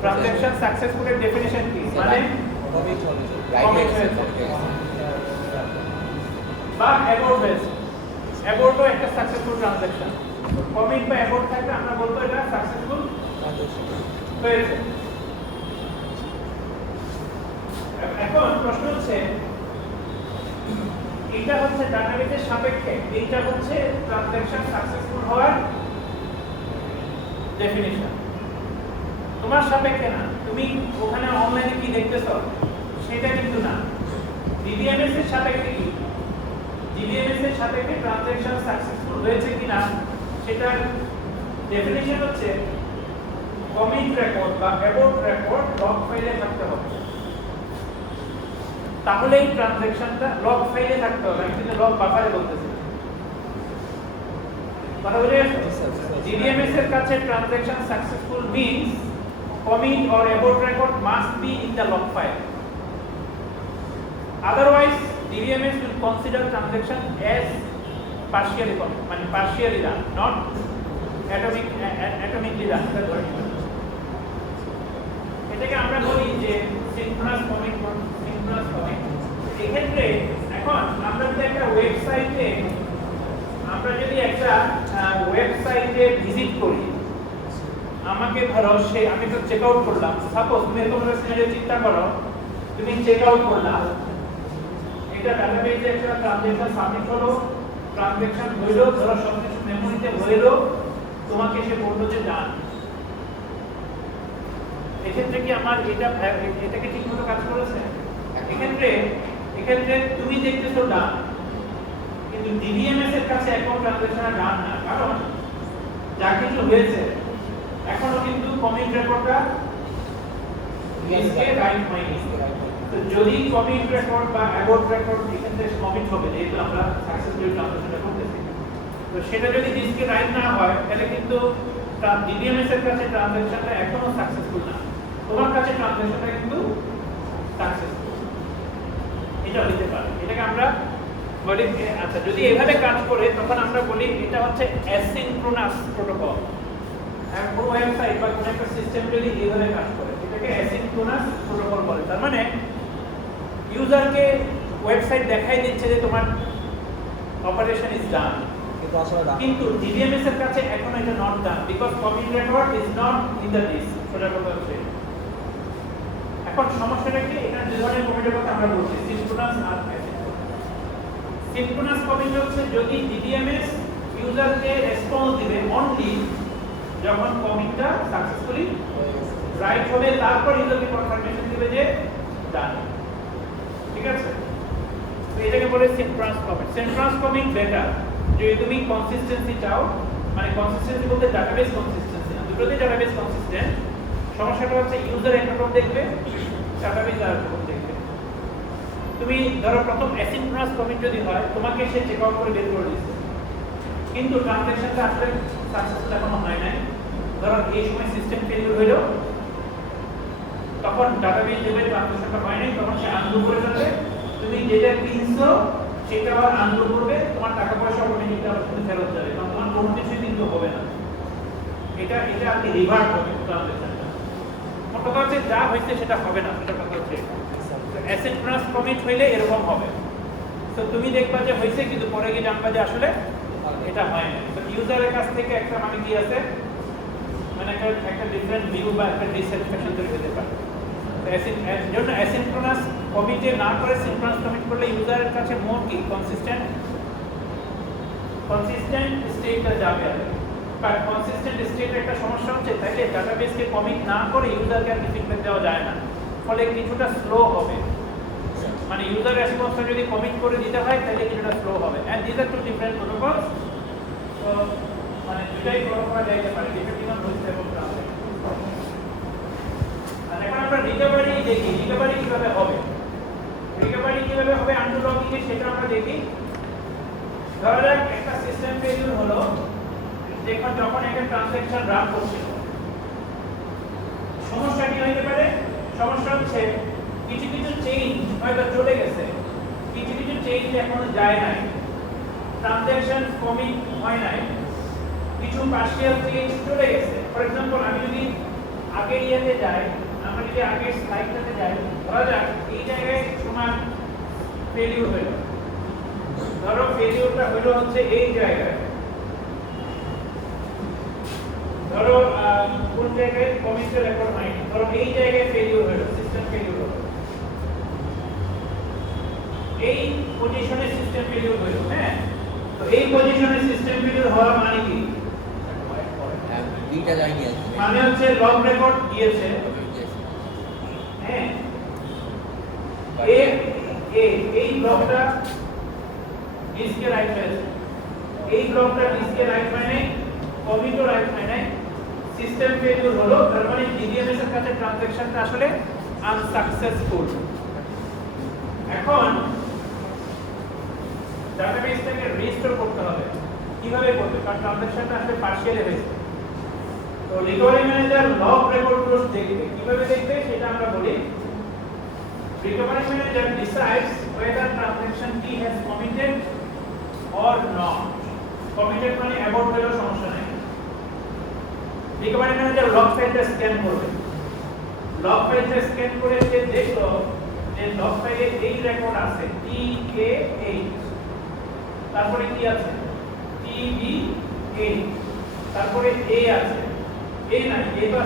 ট্রানজাকশন সাকসেসফুল এর ডেফিনিশন কি? মানে কমিট হবে রাইট বা অ্যাবর্ট হয়েছে। অ্যাবর্টও একটা সাকসেসফুল ট্রানজাকশন। কমিট বা অ্যাবর্ট থাকলে আমরা বলবো এটা সাকসেসফুল হয়েছে। এখন প্রশ্ন হচ্ছে, এটা হচ্ছে ডাটাবেসের সাপেক্ষে, এইটা হচ্ছে ট্রানজাকশন সাকসেসফুল হওয়ার ডেফিনিশন। তোমার সাপেক্ষে না, তুমি ওখানে অনলাইনে কি দেখতেছো সেটা কিন্তু না। ডিবিএমএস এর সাপেক্ষে কি? ডিবিএমএস এর সাপেক্ষে ট্রানজাকশন সাকসেসফুল হয়েছে কিনা সেটার ডেফিনিশন হচ্ছে কমিট রেকর্ড বা অ্যাবর্ট রেকর্ড লগ ফাইলে থাকতে হবে। তাহলে এই ট্রানজাকশনটা লগ ফাইলে থাকতে হবে, কিন্তু লগ বাফারে বলতেছে। কথা বুঝে গেছো? ডিবিএমএস এর কাছে transaction successful means commit or abort record must be in the log file. Otherwise, DBMS will consider transaction as partially commit, মানে partially done, not atomically done. এটাকে আমরা বলি যে সিনক্রোনাস কমিট, সিনক্রোনাস কমিট। এক্ষেত্রে এখন আমরা যদি একটা ওয়েবসাইটে ভিজিট করি, আমাকে ধরো আমি তো চেক আউট করলাম, সাপোজ তুমি এরকম সিনারিও চিন্তা করো, তুমি চেক আউট করলা, এটা ডাটাবেসে একটা ট্রানজাকশন সাবমিট হলো, ট্রানজাকশন হইলো, ধরো সবকিছু মেমোরিতে হইলো, তোমাকে সে বললো যে ডান। এক্ষেত্রে কি আমার এটাকে ঠিকমতো কাজ করেছে? এক্ষেত্রে তুমি দেখতেছো ডান, কিন্তু ডিবিএমএস এর কাছে অ্যাকাউন্ট ট্রানজাকশন ডান না, কারণ যা কিছু হয়েছে এখনো কিন্তু কমিট রেকর্ডটা ডিসকে রাইট হয়নি। তো যদি কমিট রেকর্ড বা অ্যাবর্ট রেকর্ড এখানে কমিট হবে, যেহেতু আমরা সাকসেসফুলি ট্রানজাকশনটা করতেছি, তো সেটা যদি ডিসকে রাইট না হয় তাহলে কিন্তু ডিবিএমএস এর কাছে ট্রানজাকশনটা এখনো সাকসেসফুল না, তোমার কাছে ট্রানজাকশনটা কিন্তু সাকসেসফুল। এটা হতে পারে, এটাকে আমরা বলি। আচ্ছা, যদি এভাবে কাজ করে তখন আমরা বলি এটা হচ্ছে অ্যাসিনক্রোনাস প্রোটোকল। কোনো ওয়েবসাইট বা কোনো একটা সিস্টেম যদি এইভাবে কাজ করে, এটাকে অ্যাসিনক্রোনাস প্রোটোকল বলে। তার মানে ইউজারকে ওয়েবসাইট দেখাই দিচ্ছে যে তোমার অপারেশন ইজ ডান, কিন্তু আসলে ডান। কিন্তু DBMS এর কাছে এখনো এটা not done because commit record is not in the disk. সোজা কথা হচ্ছে এখন সমস্যাটা কি, এখানে দুই ধরনের কমিটের কথা আমরা বলছি, সিনক্রোনাস আর অ্যাসিনক্রোনাস। সিনক্রোনাস কমিট হচ্ছে যদি DBMS ইউজারকে রেসপন্স দিবে অনলি যখন কমিটটা সাকসেসফুলি রাইট হবে, তারপর ইউজারকে কনফার্মেশন দিবে যে ডান। ঠিক আছে, তো এটাকে বলে synchronous commit. Synchronous commit better যদি তুমি কনসিস্টেন্সি চাও, মানে কনসিস্টেন্সি বলতে ডাটাবেস কনসিস্টেন্সি না, দুটোতেই ডাটাবেস কনসিস্টেন্ট। সমস্যাটা হচ্ছে ইউজার একরকম দেখবে, ডাটাবেস আরেকরকম দেখবে। তুমি ধরো প্রথম অ্যাসিনক্রোনাস কমিট যদি হয়, তোমাকে সে চেক আউট করে বের করে দিচ্ছে, কিন্তু ট্রানজ্যাকশনটা আসলে সাকসেসফুল এখনো হয় নাই। ধরো এই সময় সিস্টেম ফেলিওর হইলো, তখন ডাটাবেস দেবে ট্রানজ্যাকশনটা হয় নাই, তখন সে আনডু করে ফেলবে। তুমি যেটা কিনছো সেটা আবার আনডু করবে, তোমার টাকা পয়সা অটোমেটিক্যালি আবার তুমি ফেরত যাবে, কারণ তোমার কোনো কিছুই কিন্তু হবে না। এটা আর কি রিভার্ট হবে ট্রানজ্যাকশনটা। মোট কথা হচ্ছে যা হয়েছে সেটা হবে না, সেটা কথা হচ্ছে অ্যাসিনক্রোনাস কমিট হইলে এরকম হবে। তো তুমি দেখবা যে হয়েছে, কিন্তু পরে গিয়ে জানবা যে আসলে এটা হয় না। তো ইউজারের কাছ থেকে একটা মানে কি আছে, মানে একটা ডিফারেন্ট ভিউ বা একটা ডিসস্যাটিসফ্যাকশন তৈরি হতে পারে। তো জন্য অ্যাসিনক্রোনাস কমিটে না করে সিনক্রোনাস কমিট করলে ইউজারের কাছে মোর কি কনসিস্টেন্ট স্টেটটা যাবে আর কি। বাট কনসিস্টেন্ট স্টেটের একটা সমস্যা হচ্ছে, তাইলে ডাটাবেসকে কমিট না করে ইউজারকে আর ফিডব্যাক দেওয়া যায় না, ফলে কিছুটা স্লো হবে। মানে ইউজার রেসপন্সটা যদি কমিট করে দিতে হয় তাহলে কিছুটা স্লো হবে। And this are two different protocols. তো মানে দুটাই ফলো করা যাইতে পারে ডিপেন্ডিং অন হোস্ট এবং ট্রানজ্যাকশন। আর এখন আমরা রিকভারি দেখি, রিকভারি কিভাবে হবে আনডু লকিং এ, সেটা আমরা দেখি। ধরা যাক একটা সিস্টেম ফেলিওর হলো, যখন একটা ট্রানজ্যাকশন রান করছে। সমস্যা কি হতে পারে? সমস্যা হচ্ছে কিছু চেইন হয়তো চলে গেছে, কিছু চেইন এখনো যায় নাই, ট্রানজ্যাকশন কমিট হয় নাই, কিছু পার্শিয়াল চেইন চলে গেছে। ফর এক্সাম্পল আমি যদি আগের ইয়াতে যাই, আমরা যদি আগের স্লাইডটাতে যাই, ধরা যাক এই জায়গায় তোমার ফেলিওর হইল। ধরো ফেলিওরটা হইল হচ্ছে এই জায়গায়, ধরো কোন জায়গায় কমিট রেকর্ড হয়নি, ধরো এই জায়গায় ফেলিওর হইল, সিস্টেম ফেলিওর হলো, এই পজিশনে সিস্টেম ফেলিওর হইল। হ্যাঁ, তো এই পজিশনে সিস্টেম ফেলিওর হওয়ার মানে কি? দুইটা জায়গায় আছে, মানে হচ্ছে লগ রেকর্ড গিয়েছে। হ্যাঁ, এই ব্লকটা ডিস্কে রাইট হয়েছে, এই ব্লকটা ডিস্কে রাইট হয় নাই, কমিটও রাইট হয় নাই, সিস্টেম ফেলিওর হলো। তার মানে DBMS এর কাছে ট্রানজ্যাকশনটা আসলে আনসাকসেসফুল। এখন ডাটাবেসটাকে রিস্টোর করতে হবে। কিভাবে করবে? কারণ ট্রানজ্যাকশনটা আসলে পার্শিয়ালি হয়েছে। তো রিকভারি ম্যানেজার লগ রেকর্ডগুলো দেখবে। কিভাবে দেখবে সেটা আমরা বলি। Recovery manager decides whether transaction T has committed or not. Committed মানে abort হলো সমস্যা নাই। Recovery manager log ফাইলটা স্ক্যান করবে। লগ ফাইলটা স্ক্যান করে সে দেখলো যে লগ ফাইলে এই রেকর্ড আছে TK8, তারপরে কি আছে TB8, তারপরে A আছে, A নাই, A তো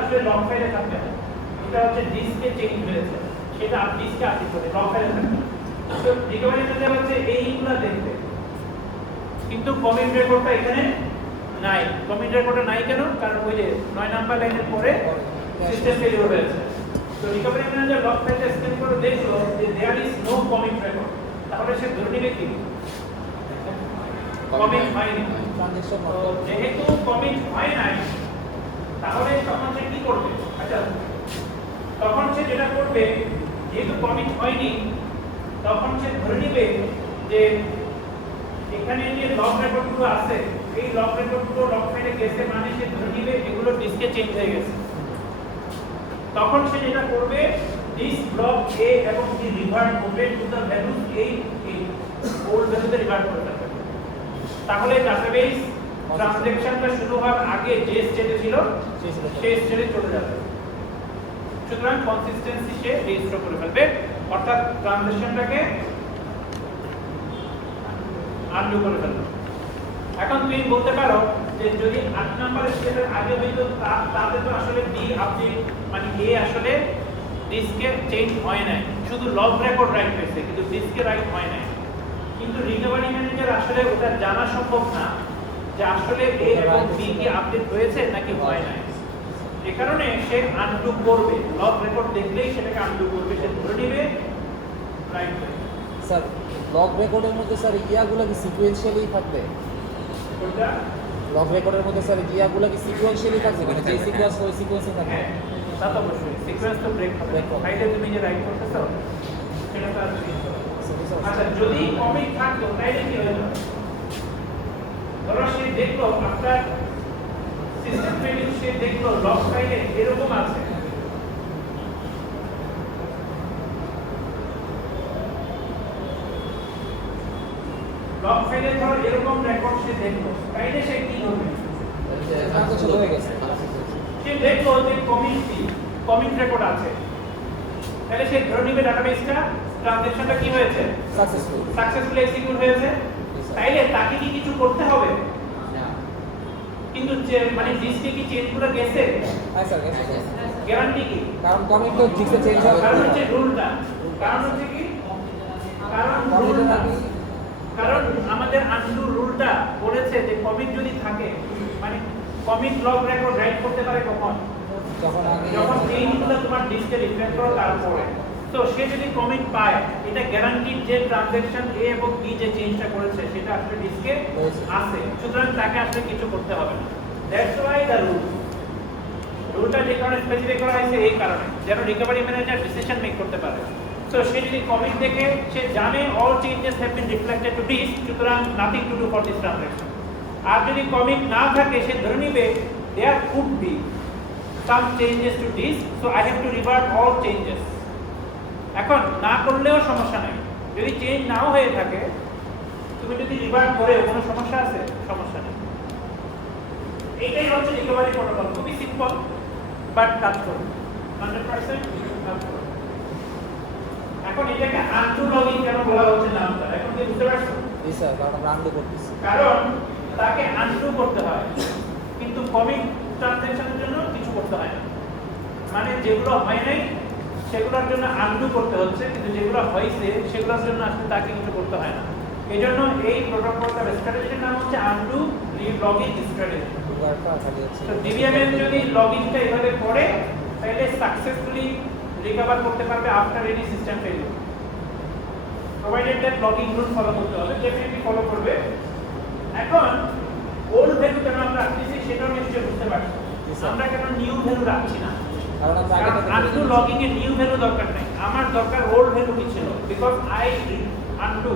আসলে লগ ফাইলে থাকবে না, এটা হচ্ছে ডিস্কে চেঞ্জ হয়েছে, সেটা ডিস্কে আসতে হবে, লগ ফাইলে থাকবে। তো রিকভারি ম্যানেজার হচ্ছে এইগুলা দেখবে, কিন্তু কমিট রেকর্ডটা এখানে নাই। কমিট রেকর্ডটা নাই কেন? কারণ ওই যে 9 নাম্বার লাইনের পরে সিস্টেম ফেলিওর হয়েছে। তো রিকভারি ম্যানেজার লগ ফাইলটা স্ক্যান করে দেখলো যে there is no commit record, তাহলে সে ধরে নেবে কি কমিট হয়নি। ট্রানজ্যাকশন তো যেহেতু কমিট হয় নাই, তাহলে তখন সে কি করবে? আচ্ছা, তখন সে যেটা করবে, যেহেতু কমিট হয়নি, তখন সে ধরে নেবে যে এখানে যে লগ রেকর্ডগুলো আছে, এই লগ রেকর্ডগুলো লগ ফাইলে গেছে, মানে সে ধরে নেবে এগুলো ডিস্কে চেঞ্জ হয়ে গেছে। তখন সে যেটা করবে, দিস ব্লক A এবং B রিভার্ট করবে টু দ্য ভ্যালুজ এই ওল্ড ভ্যালুতে রিভার্ট করে দেবে। তাহলে ডাটাবেস ট্রানজ্যাকশনটা শুরু হওয়ার আগে যে স্টেটে ছিল সেই স্টেটে চলে যাবে। সুতরাং কনসিস্টেন্সি সে রেজিস্টার করে ফেলবে, অর্থাৎ ট্রানজ্যাকশনটাকে আনডু করে ফেলবে। এখন তুমি বলতে পারো যে যদি 8 নম্বরের স্টেপের আগে হইতো তাতে তো আসলে বি আপনি মানে এ আসলে ডিস্কে চেঞ্জ হয় নাই, শুধু লগ রেকর্ড রাইট হয়েছে কিন্তু ডিস্কে রাইট হয় নাই। কিন্তু রিকভারি ম্যানেজার আসলে ওটা জানা সম্ভব না যে আসলে এ এবং বি কি আপডেট হয়েছে নাকি হয় নাই। এই কারণে সে আনডু করবে, লগ রেকর্ড দেখলেই সেটাকে আনডু করবে, সে ধরে নেবে রাইট হয়েছে। স্যার লগ রেকর্ডের মধ্যে স্যার ইয়াগুলো কি সিকোয়েন্সিয়ালি থাকবে? কোনটা? লগ রেকর্ডের মধ্যে স্যার ইয়াগুলো কি সিকোয়েন্সিয়ালি থাকবে, মানে যে সিকোয়েন্স ওই সিকোয়েন্সে থাকবে? হ্যাঁ, তা তো অবশ্যই সিকোয়েন্স তো ব্রেক হবে। Break হবে। ফাইলে তুমি যে রাইট করতেছো সেটা তো আর change হবে না। স্যার, আচ্ছা, যদি কমিট থাকতো তাইলে কি হতো? ধরো সে দেখলো আপনার সিস্টেম ফেলিউর, সে দেখলো লগ ফাইলে এরকম আছে, লগ ফাইলে ধরো এরকম রেকর্ড সে দেখলো, তাইলে সে কি করবে? ট্রানজাকশন হয়ে গেছে। সে দেখলো যে কমিট রেকর্ড আছে, তাহলে সে ধরে নিবে ডাটাবেসটা ট্রানজাকশনটা কি হয়েছে, সাকসেসফুল। সাকসেসফুলি এক্সিকিউট হয়েছে। তাইলে তাকে কি কিছু করতে হবে? না কিন্তু যে মানে ডিস্কে কি চেঞ্জ করে গেছে, হ্যাঁ স্যার গেছে। গ্যারান্টি কি? কারণ কমিট তো ডিসে চেঞ্জ হবে। কারণ হচ্ছে রুলটা, কারণ হচ্ছে কি, কারণ কমিটের রুলটা, আগে কারণ আমাদের আনডু রুলটা বলেছে যে কমিট যদি থাকে মানে কমিট লগ রেকর্ড রাইট করতে পারে কখন, যখন আগে যখন চেঞ্জগুলো তোমার ডিস্কে রিফ্লেক্ট করো তারপরে। তো সে যদি কমিট পায়, এটা গ্যারান্টিড যে ট্রানজাকশন এ এবং বি যে চেঞ্জটা করেছে সেটা আসলে ডিস্কে হয়েছে। আছে, সুতরাং তাকে আসলে কিছু করতে হবে না। দ্যাটস ওয়াই দ্য রুল, রুলটা যে কারণে স্পেসিফাই করা হয়েছে এই কারণে যেন রিকভারি ম্যানেজার ডিসিশন মেক করতে পারে। তো সে যদি কমিট দেখে সে জানে all changes have been reflected to disk, সুতরাং nothing to do for this transaction. আর যদি কমিট না থাকে সে ধরে নিবে there could be some changes to disk, so I have to revert all changes. এখন না করলেও সমস্যা নাই, যদি চেঞ্জ নাও হয়ে থাকে তুমি যদি রিভার্ট করে কোনো সমস্যা আছে, সমস্যা নেই। এইটাই হচ্ছে রিকভারি প্রোটোকল, খুবই সিম্পল বাট কাজ করবে 100% কাজ করবে। এখন এটাকে আনডু লগইন কেন বলা হচ্ছে নামটা, এখন কি বুঝতে পারছো? জি স্যার, কারণ আমরা আনডু করতেছি। কারণ তাকে আনডু করতে হয়, কিন্তু কমিট ট্রানজাকশনের জন্য কিছু করতে হয় না। মানে যেগুলো হয় নাই সেগুলোর জন্য আনডু করতে হচ্ছে, কিন্তু যেগুলো হয়েছে সেগুলোর জন্য আসলে তাকে কিছু করতে হয় না। এই জন্য এই প্রোটোকলটার স্ট্র্যাটেজির নাম হচ্ছে আনডু লগইন স্ট্র্যাটেজি। দুবারটা খালি হচ্ছে। তো ডিবিএমএস যদি লগইনটা এভাবে করে তাহলে সাকসেসফুলি রিকভার করতে পারবে after any system failure, provided that login rule follow করতে হবে, ডেফিনেটলি ফলো করবে। এখন ওল্ড ভ্যালু কেন আমরা রাখতেছি সেটাও নিশ্চয়ই বুঝতে পারছি, আমরা কেন নিউ ভ্যালু রাখছি না? কারণ আমরা আগে থেকে আনডু লগইং এ নিউ ভ্যালু দরকার নাই, আমার দরকার ওল্ড ভ্যালু কি ছিল, বিকজ আই আনডু।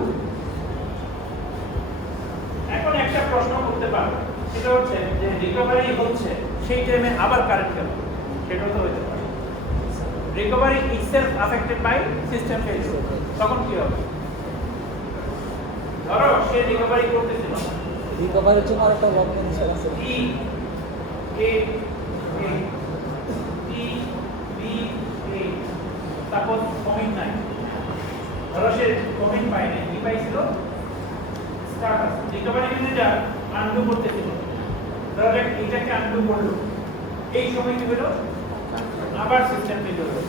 এখন একটা প্রশ্ন করতে পারো, সেটা হচ্ছে যে রিকভারি হচ্ছে সেই টাইমে আবার কারেন্ট গেল, সেটাও তো হতে পারে। Recovery itself affected by system failure, তখন কি হবে? ধরো সে রিকভারি করতেছিল রিকভারির জন্য আরেকটা লগইন আছে। টি এ এ টি বি এ, তারপর কমিট নাই, ধরো সে কমিট পায়নি, কি পাইছিল? স্ট্যাটাস। রিকভারি ম্যানেজার আনডু করতেছিল, ধরো এটাকে আনডু করলো, এই সময় কি হলো? আবার সিস্টেম ফেলিউর হলো।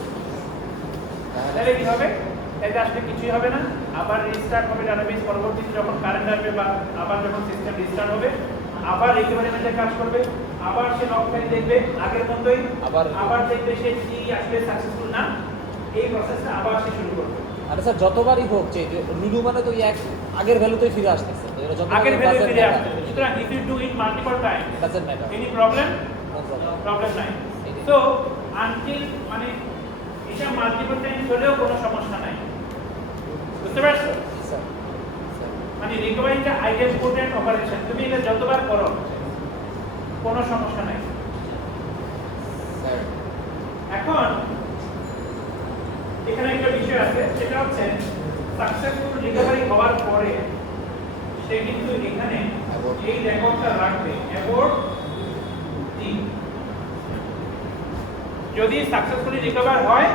তাহলে কি হবে? এটা আসলে কিছুই হবে না, আবার রিস্টার্ট হবে ডাটাবেস। পরবর্তীতে যখন কারেন্ট আসবে বা আবার যখন সিস্টেম রিস্টার্ট হবে, আবার রিকভারি ম্যানেজার কাজ করবে, আবার সে লগ ফাইল দেখবে আগের মতোই, আবার দেখবে সে কি আসলে সাকসেসফুল না, এই প্রসেসটা আবার সে শুরু করবে। আরে স্যার যতবারই হোক যে রিডু মানে তো এক আগের ভ্যালুতেই ফিরে আসতেছে, তো এটা যতবার আগের ভ্যালু ফিরে আসবে। সুতরাং if you do it multiple time, doesn't matter, any problem no problem. Problem নাই। সো আনটিল মানে এটা মাল্টিপল টাইম হলেও কোনো সমস্যা নাই, বুঝতে পারছো? স্যার মানে রিকভারিটা আইডেন্টিফাইড অপারেশন, তুমি এটা যতবার করো কোনো সমস্যা নাই। স্যার এখন এখানে একটা বিষয় আছে, সেটা হচ্ছে সাকসেসফুল রিকভারি হওয়ার পরে সে কিন্তু এখানে এই রেকর্ডটা রাখবে অ্যাবোর্ট টি। যদি সাকসেসফুলি রিকভার হয়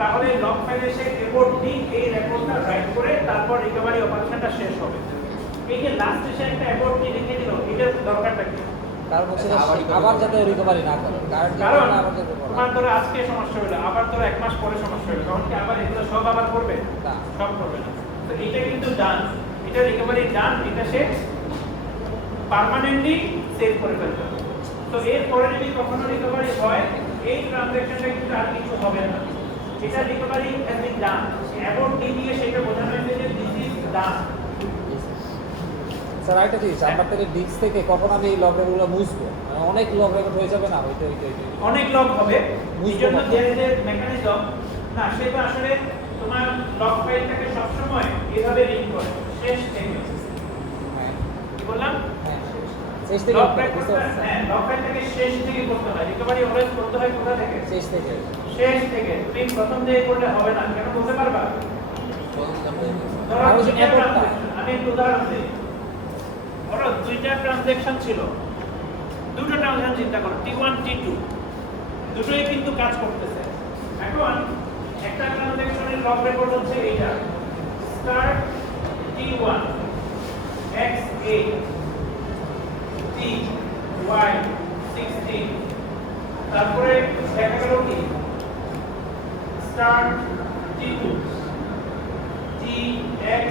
তাহলে লগ ফাইলে সে অ্যাবোর্ট টি এই রেকর্ডটা রাইট করে তারপর রিকভারি অপারেশনটা শেষ হবে। এই যে লাস্ট এসে একটা অ্যাবোর্ট লিখে দিল, এটার দরকারটা কি? কারণ হচ্ছে আচ্ছা, আবার recovery আবার যাতে রিকভারি না করে, কারণ আবার যাতে তোমার ধরো আজকে সমস্যা হলো, আবার ধরো 1 মাস পরে সমস্যা হলো, তখন কি আবার এগুলো সব আবার করবে? না। সব করবে না। তো এটা কিন্তু ডান, এটা রিকভারি ডান, এটা সে পার্মানেন্টলি সেভ করে ফেলবে। তো এরপরে যদি কখনো রিকভারি হয়, এই ট্রানজ্যাকশনটা কিন্তু আর কিছু হবে না। এটা রিকভারি হ্যাজ বিন ডান। অ্যাবোর্ট দিয়ে সেটা বোঝানো হয়েছে যে দিস ইজ ডান। স্যার আরেকটা জিনিস, আমার থেকে ডিস্ক থেকে কখন আমি এই লগ রেকর্ডগুলো মুছবো? মানে অনেক লগ রেকর্ড হয়ে যাবে না? ওইটা অনেক লক হবে, বুঝবো এই জন্য কখন? যে মেকানিজম না, সেটা আসলে তোমার লক ফাইলটাকে সবসময় এভাবে লিঙ্ক করে শেষ থেকে। হ্যাঁ কি বললাম? হ্যাঁ শেষ থেকে লক বুঝতে ফাইলটা, পারছি। হ্যাঁ, লক ফাইলটাকে শেষ থেকে করতে হয়। রিকভারি অলওয়েজ করতে হয় কোথা থেকে? শেষ থেকে। শেষ থেকে। তুমি প্রথম থেকে করলে হবে না, কেন বলতে পারবা? ধরো আর ওই যে দুইটা অ্যাপোর্টটা। transaction, আমি একটু উদাহরণ দিই। ধরো দুইটা ট্রানজ্যাকশন ছিল, দুটো ট্রানজ্যাকশন চিন্তা করো, T1 T2, দুটোই কিন্তু কাজ করতেছে। এখন একটা ট্রানজ্যাকশনের লগ রেকর্ড হচ্ছে এইটা, start T1 X8 T Y 16, তারপরে দেখা গেল কি start T2 T X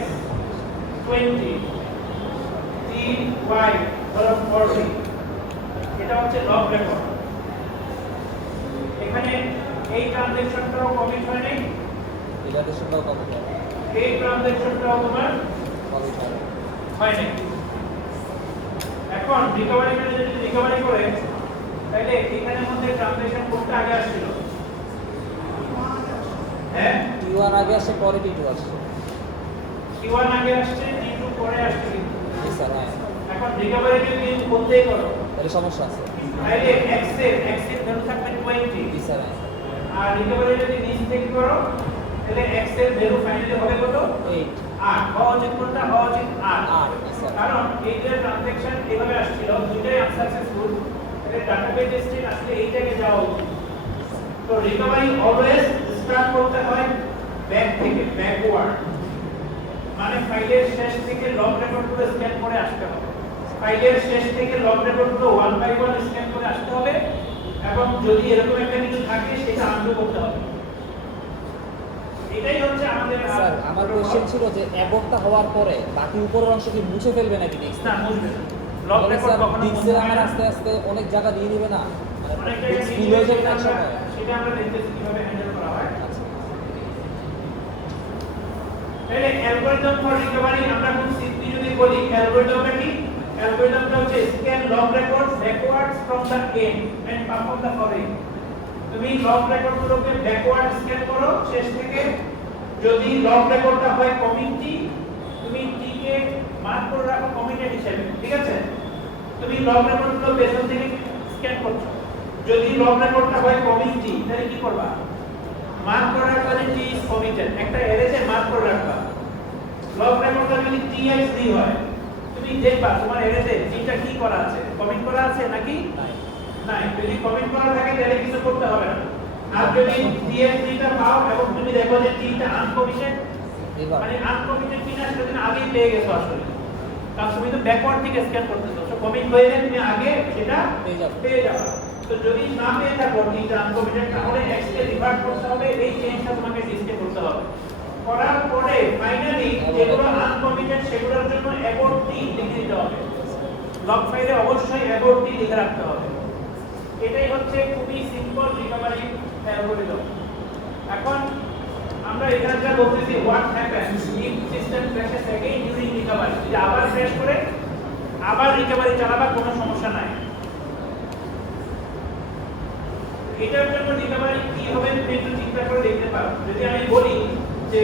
20 T Y 40, এটা হচ্ছে লগ রেকর্ড। এখানে এই ট্রানজ্যাকশনটাও কমিট হয় নাই, এটা দেশটাও কবে হবে? এই ট্রানজ্যাকশনটাও তোমার কবে হবে? হয় নাই। এখন রিকভারি ম্যানেজার যদি রিকভারি করে, তাহলে এখানের মধ্যে ট্রানজ্যাকশন কোনটা আগে আসছিল? হ্যাঁ, T1 আগে আসে, পরে T2 আসে। T1 আগে আসছে, T2 পরে আসছে কিন্তু। জি স্যার, হ্যাঁ। এখন রিকভারি যদি কোনটাই করো, তাহলে সমস্যা আছে। তাহলে x এর ভ্যালু থাকবে 20, জি স্যার, হ্যাঁ। আর রিকভারি যদি নিচ থেকে করো, তাহলে x এর ভ্যালু ফাইনালি হবে কত? 8 8। হওয়া উচিত কোনটা? হওয়া উচিত 8। 8, স্যার। কারণ এই যে ট্রানজ্যাকশন এভাবে আসছিল, দুইটাই আনসাকসেসফুল, তাহলে ডাটাবেজ স্টেট আসলে এই জায়গায় যাওয়া উচিত। তো রিকভারি অলওয়েজ স্টার্ট করতে হয় ব্যাক থেকে, ব্যাকওয়ার্ড। মানে ফাইলের শেষ থেকে লগ রেকর্ডগুলো স্ক্যান করে আসতে হবে। ফাইলের শেষ থেকে লগ রেকর্ডগুলো 1 বাই 1 স্ক্যান করে আসতে হবে, এবং যদি এরকম একটা কিছু থাকে সেটা আনডু করতে হবে। এটাই হচ্ছে আমাদের স্যার আমার কোশ্চেন ছিল যে অ্যাবর্টটা হওয়ার পরে বাকি উপরের অংশ কি মুছে ফেলবে নাকি ডিস্ক? না, মুছবে না। লগ রেকর্ড কখনো ডিস্কে মুছবে আমার না। আস্তে আস্তে অনেক জায়গা দিয়ে দিবে না? অনেক ডিস্ক জায়গায় ফুল হয়ে যাবে না সেটা সময়? সেটা আমরা দেখতেছি কিভাবে হ্যান্ডেল করা হয়। আচ্ছা। তাহলে অ্যালগরিদম ফর রিকভারি আমরা খুব সিম্পলি যদি বলি, অ্যালগরিদমটা কি? অ্যালগরিদমটা হচ্ছে scan log record backwards from the end end perform the following. তুমি লগ রেকর্ডগুলোকে ব্যাকওয়ার্ড স্ক্যান করো শেষ থেকে। যদি লগ রেকর্ডটা হয় কমিটি, তুমি টি কে মার্ক করে রাখো কমিটেড হিসেবে, ঠিক আছে? তুমি লগ রেকর্ডগুলো পেছন থেকে স্ক্যান করছো। যদি লগ রেকর্ডটা হয় কমিটি, তাহলে কি করবা? মার্ক করে রাখবা যে টি ইজ কমিটেড, একটা এরেতে মার্ক করে রাখবা। লগ রেকর্ডটা যদি টি এক্স ডি হয়, তুমি দেখবা তোমার এরেতে টিটা কি করা আছে, কমিট করা আছে নাকি নাই। যদি কমিট করা থাকে তাহলে কিছু করতে হবে না। আর যদি টি এক্স ডিটা পাও এবং তুমি দেখো যে টিটা আনকমিটেড, এবার মানে আনকমিটেড কিনা সেটা তুমি আগেই পেয়ে গেছো আসলে, কারণ তুমি তো ব্যাকওয়ার্ড থেকে স্ক্যান করতেছো। তো কমিট হয়ে গেলে তুমি আগে সেটা পেয়ে যাবে। তো যদি না পেয়ে থাকো টিটা আনকমিটেড, তাহলে এক্স কে রিভার্ট করতে হবে, এই চেঞ্জটা তোমাকে ডিসপ্লে করতে হবে। করার পরে ফাইনালি যেগুলো আনকমিটেড সেগুলোর জন্য অ্যাবোর্ট টি লিখে দিতে হবে। লগ ফাইলে অবশ্যই অ্যাবোর্ট টি লিখে রাখতে হবে। এটাই হচ্ছে খুবই সিম্পল রিকভারি অ্যালগরিদম। এখন আমরা এখানে যা বলতেছি, what happens if system ক্র্যাশেস again during recovery, যদি আবার ক্র্যাশ করে আবার রিকভারি চালাবা, কোনো সমস্যা নাই। এটার জন্য রিকভারি কি হবে তুমি একটু ঠিকঠাক করে দেখতে পারো। যদি আমি বলি যে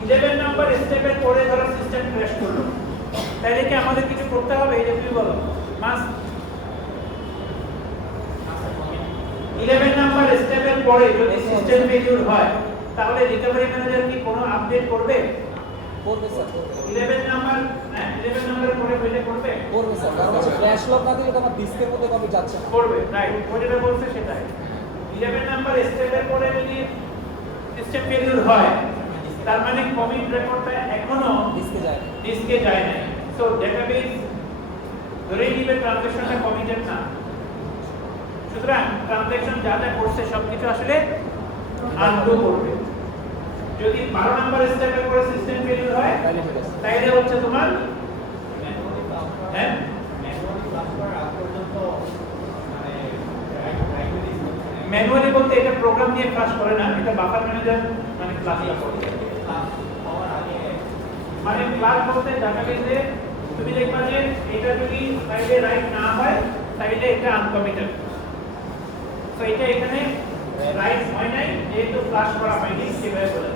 11 নাম্বার স্টেপের পরে ধরো সিস্টেম ক্র্যাশ করলো, তাহলে কি আমাদের কিছু করতে হবে? এই যে তুমি বলো মাস্ট 11 নাম্বার স্টেপের পরে যদি সিস্টেম ফেলিউর হয়, তাহলে রিকভারি ম্যানেজার কি কোনো আপডেট করবে? করবে স্যার, 11 নাম্বার, হ্যাঁ 11 নাম্বারের পরে ফেলে করবে? করবে স্যার। কারণ হচ্ছে ফ্ল্যাশ লক না দিলে তো আমার ডিস্কের মধ্যে কপি যাচ্ছে না। করবে, রাইট। ও যেটা বলছে সেটাই। 11 নাম্বার স্টেপের পরে যদি সিস্টেম ফেলিউর হয়, তার মানে কমিট রেকর্ডটা এখনো ডিস্কে যায় না। ডিস্কে যায় না। সো ডেটাবেস ধরেই নিবে ট্রানজ্যাকশনটা কমিটেড না। সুতরাং ট্রানজ্যাকশন যা যা করছে সবকিছু আসলে আনডু করবে। যদি 12 নাম্বার স্টেপের পরে সিস্টেম ফেলিউর হয় তাহলে ঠিক আছে। তাইলে হচ্ছে তোমার হ্যাঁ ম্যানুয়ালি বলতে এটা প্রোগ্রাম দিয়ে ক্লাস করে না, এটা বাফার ম্যানেজার মানে ক্লাসটা করে। মানে ক্লাস বলতে ডাটাবেসে তুমি দেখবা যে এটা যদি ফাইলে রাইট না হয় তাহলে এটা আনকমিটেড। তো এটা এখানে রাইট হয় নাই যেহেতু ক্লাস করা হয়নি সেভাবে বলে।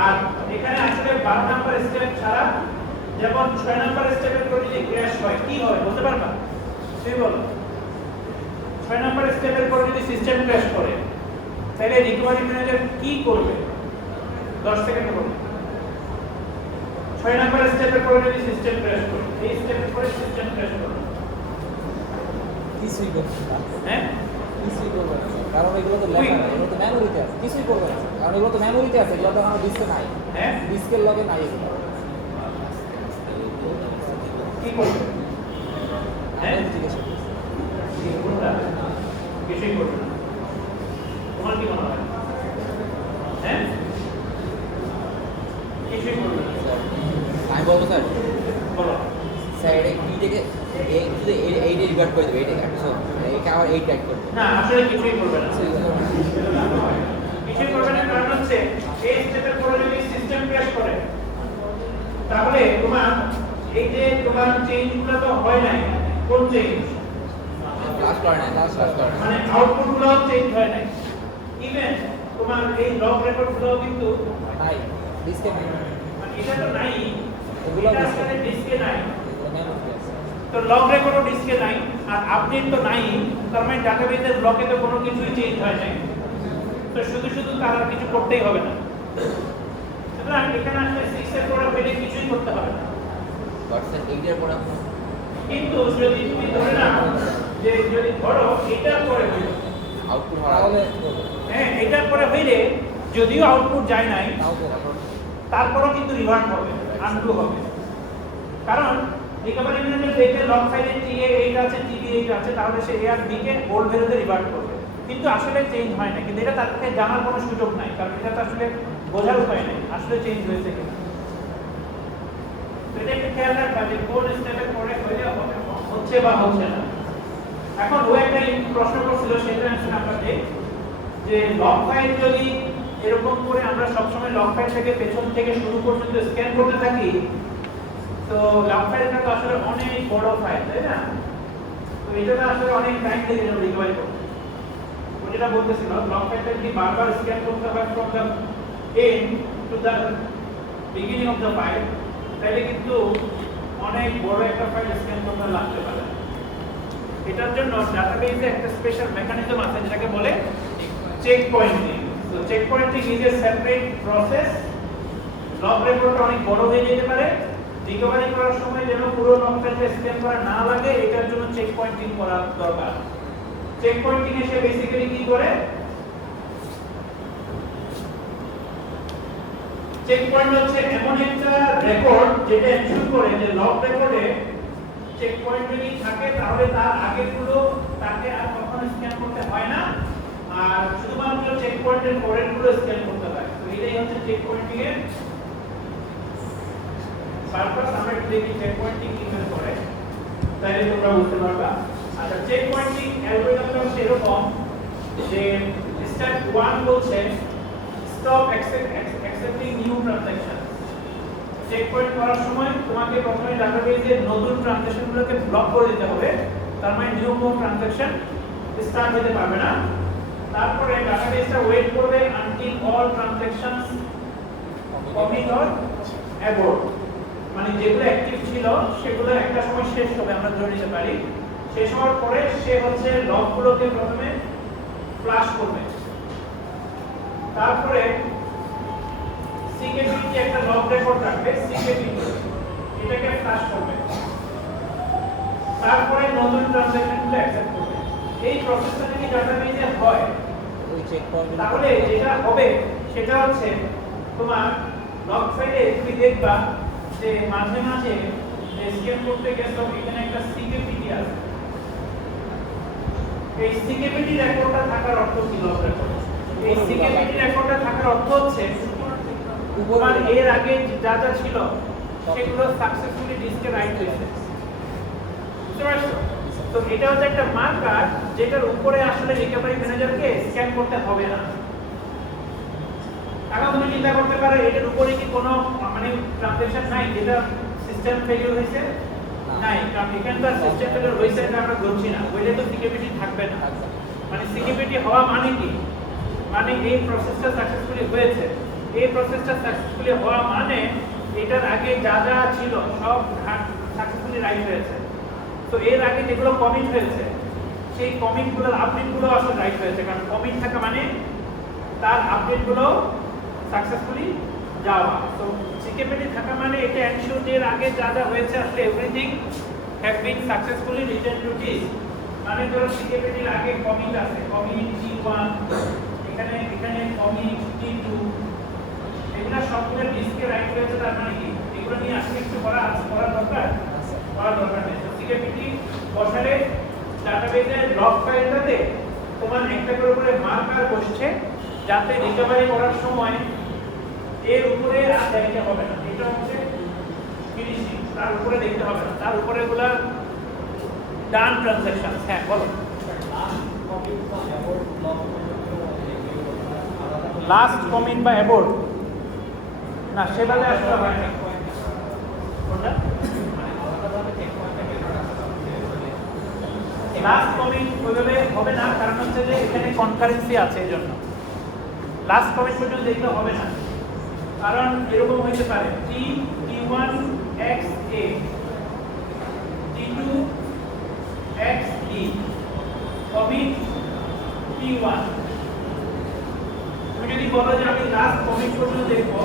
আর এখানে আসলে 12 নাম্বার স্টেপ ছাড়া যেমন 6 নাম্বার স্টেপের পরে যদি ক্র্যাশ হয় কি হবে বলতে পারবা? তুমি বলো। 6 নাম্বার স্টেপের পরে যদি সিস্টেম ক্র্যাশ করে তাহলে রিকভারি ম্যানেজার কি করবে? 10 সেকেন্ডে বলো। 6 নাম্বার স্টেপের পরে যদি সিস্টেম ক্র্যাশ করে, এই স্টেপের পরে সিস্টেম ক্র্যাশ করে, কিছুই করবে না। হ্যাঁ কিছুই করবে না। কারণ এগুলো তো লেখা নাই, এগুলো তো মেমোরিতে আছে। কিছুই করবে না। কারণ এগুলো তো মেমোরিতে আছে, এগুলো তো আমার ডিস্কে নাই। হ্যাঁ ডিস্কের লগে নাই এগুলো। কি করবে? হ্যাঁ আমি জিজ্ঞেস করছি। কি কোনটা? কিছুই করবে না। তোমার কি মনে হয়? হ্যাঁ কিছুই করবে না। আমি বলবো স্যার, বলো। স্যার এটা কি থেকে শুধু এইটা রিভার্ট করে দেবে, এইটা একশো এইটা আবার এই ট্যাগ করবে। না আসলে কিছুই করবে না। কিছুই করবে না কারণ হচ্ছে এই স্টেপের পরে যদি সিস্টেম ক্র্যাশ করে তাহলে তোমার এই যে তোমার চেঞ্জগুলো তো হয় নাই। কোন চেঞ্জ? ক্লাস করে না, ক্লাস করে না। মানে আউটপুটগুলো চেঞ্জ হয় নাই। ইভেন তোমার এই লগ রেকর্ডগুলো কিন্তু নাই, ডিস্কে নাই। মানে এটা তো নাই, এগুলো এটা আসলে ডিস্কে নাই। এগুলো মেমোরিতে আছে। তো লগ রেকর্ডও ডিস্কে নাই আর আপডেট তো নাই, তার মানে ডাটাবেসের ব্লকে তো কোনো কিছুই চেঞ্জ হয় নাই। তো শুধু শুধু তার আর কিছু করতেই হবে না। সুতরাং এখানে আসলে 6 এর পরে ফেলে কিছুই করতে হবে না। বাট স্যার এইটার পরে আপনার কিন্তু যদি তুমি ধরে নাও যে যদি ধরো এটার পরে হইল, আউটপুট হওয়ার তাহলে আগে করবে। হ্যাঁ এটার পরে হইলে যদিও আউটপুট যায় নাই তাও করবে। তারপরও কিন্তু রিভার্ট হবে, আনডু হবে। কারণ রিকভারি ম্যানেজার দেখে লগ ফাইলে টিএ 8 আছে, টিবি 8 আছে, তাহলে সে এ আর বি কে ওল্ড ভ্যালুতে রিভার্ট করবে। কিন্তু আসলে চেঞ্জ হয় না, কিন্তু এটা তাকে জানার কোনো সুযোগ নাই, কারণ এটা তো আসলে বোঝার উপায় নাই আসলে চেঞ্জ হয়েছে কিনা। তো এটা একটু খেয়াল রাখবা যে কোন স্টেপের পরে হইলে হচ্ছে বা হচ্ছে না। এখন ও একটা প্রশ্ন করছিল, সেটা অ্যান্সার আমরা দেই যে লগ ফাইল যদি এরকম করে আমরা সবসময় লগ ফাইল থেকে পেছন থেকে শুরু পর্যন্ত স্ক্যান করতে থাকি তো লগ ফাইলটা তো আসলে অনেক বড় ফাইল, তাই না? তো এটা আসলে অনেক টাইম লেগে যাবে রিকভারি করতে। ও যেটা বলতেছিল লগ ফাইলটা যদি বারবার স্ক্যান করতে হয় from the and to the beginning of the file তাহলে কিন্তু অনেক বড় একটা ফাইল স্ক্যান করতে লাগতে পারে। এটার জন্য ডাটাবেসে একটা স্পেশাল মেকানিজম আছে যেটাকে বলে চেক পয়েন্টিং। তো check pointing is a separate process. Log রেকর্ডটা অনেক বড় হয়ে যেতে পারে, রিকভারি করার সময় যেন পুরো লগ ফাইলটা স্ক্যান করা না লাগে এটার জন্য চেক পয়েন্টিং করা দরকার। চেক পয়েন্টিং এ সে বেসিক্যালি কি করে? চেক পয়েন্ট হচ্ছে এমন একটা রেকর্ড যেটা এনশিওর করে যে লগ রেকর্ডে চেক পয়েন্ট যদি থাকে তাহলে তার আগেরগুলো তাকে আর কখনো স্ক্যান করতে হয় না, আর শুধুমাত্র চেক পয়েন্টের পরেরগুলো স্ক্যান করতে হয়। তো এটাই হচ্ছে চেক পয়েন্টিং এর পারপাস। আমরা একটু দেখি চেক পয়েন্টিং কিভাবে করে, তাহলে তোমরা বুঝতে পারবা। আচ্ছা, চেক পয়েন্টিং অ্যালগরিদমটা হচ্ছে এরকম যে স্টেপ 1 বলছে stop accepting new transaction. Check point করার সময় তোমাকে প্রথমে ডাটাবেসের নতুন ট্রানজ্যাকশনগুলোকে ব্লক করে দিতে হবে, তার মানে নিউ কোনো ট্রানজ্যাকশন স্টার্ট হতে পারবে না। তারপরে ডাটাবেসটা ওয়েট করবে until all transactions commit or abort, মানে যেগুলো অ্যাক্টিভ ছিল সেগুলো একটা সময় শেষ হবে আমরা ধরে নিতে পারি। শেষ হওয়ার পরে সে হচ্ছে লগগুলোকে প্রথমে ফ্লাশ করবে, তারপরে সিকেপিটি একটা লগ রেকর্ড রাখবে, সিকেপিটি এটাকে ফ্লাশ করবে, তারপরে নতুন ট্রানজ্যাকশনগুলো অ্যাকসেপ্ট করবে। এই প্রসেসটা যদি ডাটাবেসে হয় ওই চেক পয়েন্ট তাহলে যেটা হবে সেটা হচ্ছে তোমার লগ ফাইলে তুমি দেখবা যে মাঝে মাঝে স্ক্যান করতে গেছো এখানে একটা সিকেপিটি আছে। এই সিকেপিটি রেকর্ডটা থাকার অর্থ কি? Log record. এই সিকেপিটি রেকর্ডটা থাকার অর্থ হচ্ছে তোমার এর আগে যা যা ছিল সেগুলো সাকসেসফুলি ডিস্কে রাইট হয়েছে। বুঝতে পারছো? তো এটা হচ্ছে একটা মার্কার যেটার উপরে আসলে রিকভারি ম্যানেজারকে স্ক্যান করতে হবে না। এখন তুমি চিন্তা করতে পারো এটার উপরে কি কোনো মানে ট্রানজাকশন নাই যেটা সিস্টেম ফেলিওর হয়েছে? নাই, কারণ এখানে তো সিস্টেম ফেলিওর হয়েছে এটা আমরা ধরছি না, ওইটা তো সিকিউরিটি থাকবে না। মানে সিকিউরিটি হওয়া মানে কি? মানে এই প্রসেসটা সাকসেসফুলি হয়েছে। এই প্রসেসটা সাকসেসফুলি হওয়া মানে এটার আগে যা যা ছিল সব সাকসেসফুলি রাইট হয়েছে। তো এর আগে যেগুলো কমিট হয়েছে সেই কমিটগুলোর আপডেটগুলো আসলে রাইট হয়েছে, কারণ কমিট থাকা মানে তার আপডেটগুলো সাকসেসফুলি যাওয়া। তো সিকিউরিটি থাকা মানে এটা এনশিওর যে এর আগে যা যা হয়েছে আসলে everything have been successfully return to disk. মানে ধরো সিকিউরিটির আগে কমিট আছে, কমিট T1, এখানে কমিট T2, এগুলো সবগুলো ডিস্কে রাইট হয়েছে। তার মানে কি এগুলো নিয়ে আসলে একটু করার দরকার নেই। সিকিউরিটি বসালে ডাটাবেজের লগ ফাইলটাতে তোমার একটা করে মার্কার বসছে যাতে রিকভারি করার সময় এর উপরে আর দেখতে হবে না। এটা হচ্ছে ফিনিশিং, তার উপরে দেখতে হবে না, তার উপরে গুলা ডান ট্রানজাকশন। হ্যাঁ বলো। লাস্ট কমিট বা অ্যাবোর্ট না, সেভাবে আসলে হয় না। কোনটা? লাস্ট কমিট ওইভাবে হবে না, কারণ হচ্ছে যে এখানে কনকারেন্সি আছে, এই জন্য লাস্ট কমিট পর্যন্ত দেখলে হবে না। কারণ এরকম হইতে পারে T1 x a, T2 x b, commit T1। তুমি যদি বলো যে আমি লাস্ট কমিট পর্যন্ত দেখবো,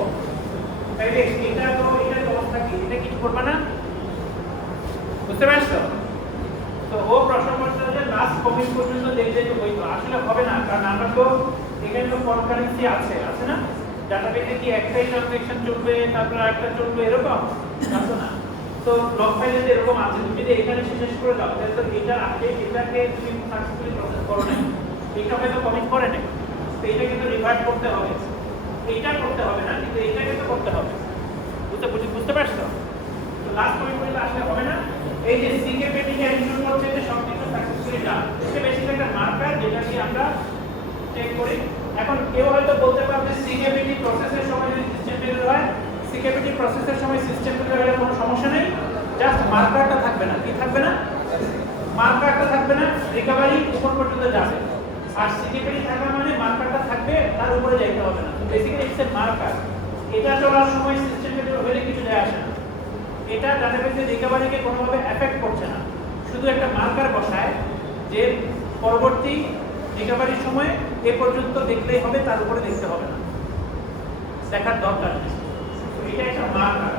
তাহলে এটার অবস্থা কি? এটা কিছু করবে না। বুঝতে পারছো? তো ও প্রশ্ন করছে যে লাস্ট কমিট পর্যন্ত দেখলে তো হইতো, আসলে হবে না, কারণ আমরা তো এখানে তো কনকারেন্সি আছে না? ডাটাবেসে কি একটাই ট্রানজাকশন চলবে তারপর আরেকটা চলবে এরকম আছে না? তো লগ ফাইলে এরকম আছে, তুমি যদি এখানে শেষ করে দাও তাহলে তো এটার আগে এটাকে তুমি সাকসেসফুলি প্রসেস করো না, এটা হয়তো কমিট করে নাই, তো এটা কিন্তু রিভার্ট করতে হবে। এটা করতে হবে না, কিন্তু এটা কিন্তু করতে হবে। বুঝতে পারছো? তো লাস্ট কমিট পর্যন্ত আসলে হবে না। এই যে সিকিউরিটি কে এনশিওর করছে যে সবকিছু সাকসেসফুলি ডান, এটা বেসিক্যালি একটা মার্কার যেটা কি আমরা চেক করি। এখন কেউ হয়তো বলতে পারবে সিকিউরিটি প্রসেসের সময় যদি সিস্টেম ফেলিওর হয়, সিকিউরিটি প্রসেসের সময় সিস্টেম ফেলিওর হলে কোনো সমস্যা নেই, জাস্ট মার্কারটা থাকবে না। কি থাকবে না? মার্কারটা থাকবে না, রিকভারি উপর পর্যন্ত যাবে। আর সিকিউরিটি থাকা মানে মার্কারটা থাকবে, তার উপরে যাইতে হবে না। Basically it's a marker. এটা চলার সময় সিস্টেম ফেলিওর হলে কিছু যায় আসে না, এটা ডাটাবেসের রিকভারিকে কোনোভাবে এফেক্ট করছে না, শুধু একটা মার্কার বসায় যে পরবর্তী রিকভারির সময় এ পর্যন্ত দেখলেই হবে, তার উপরে দেখতে হবে না, দেখার দরকার নেই। তো এটা একটা মার্কার।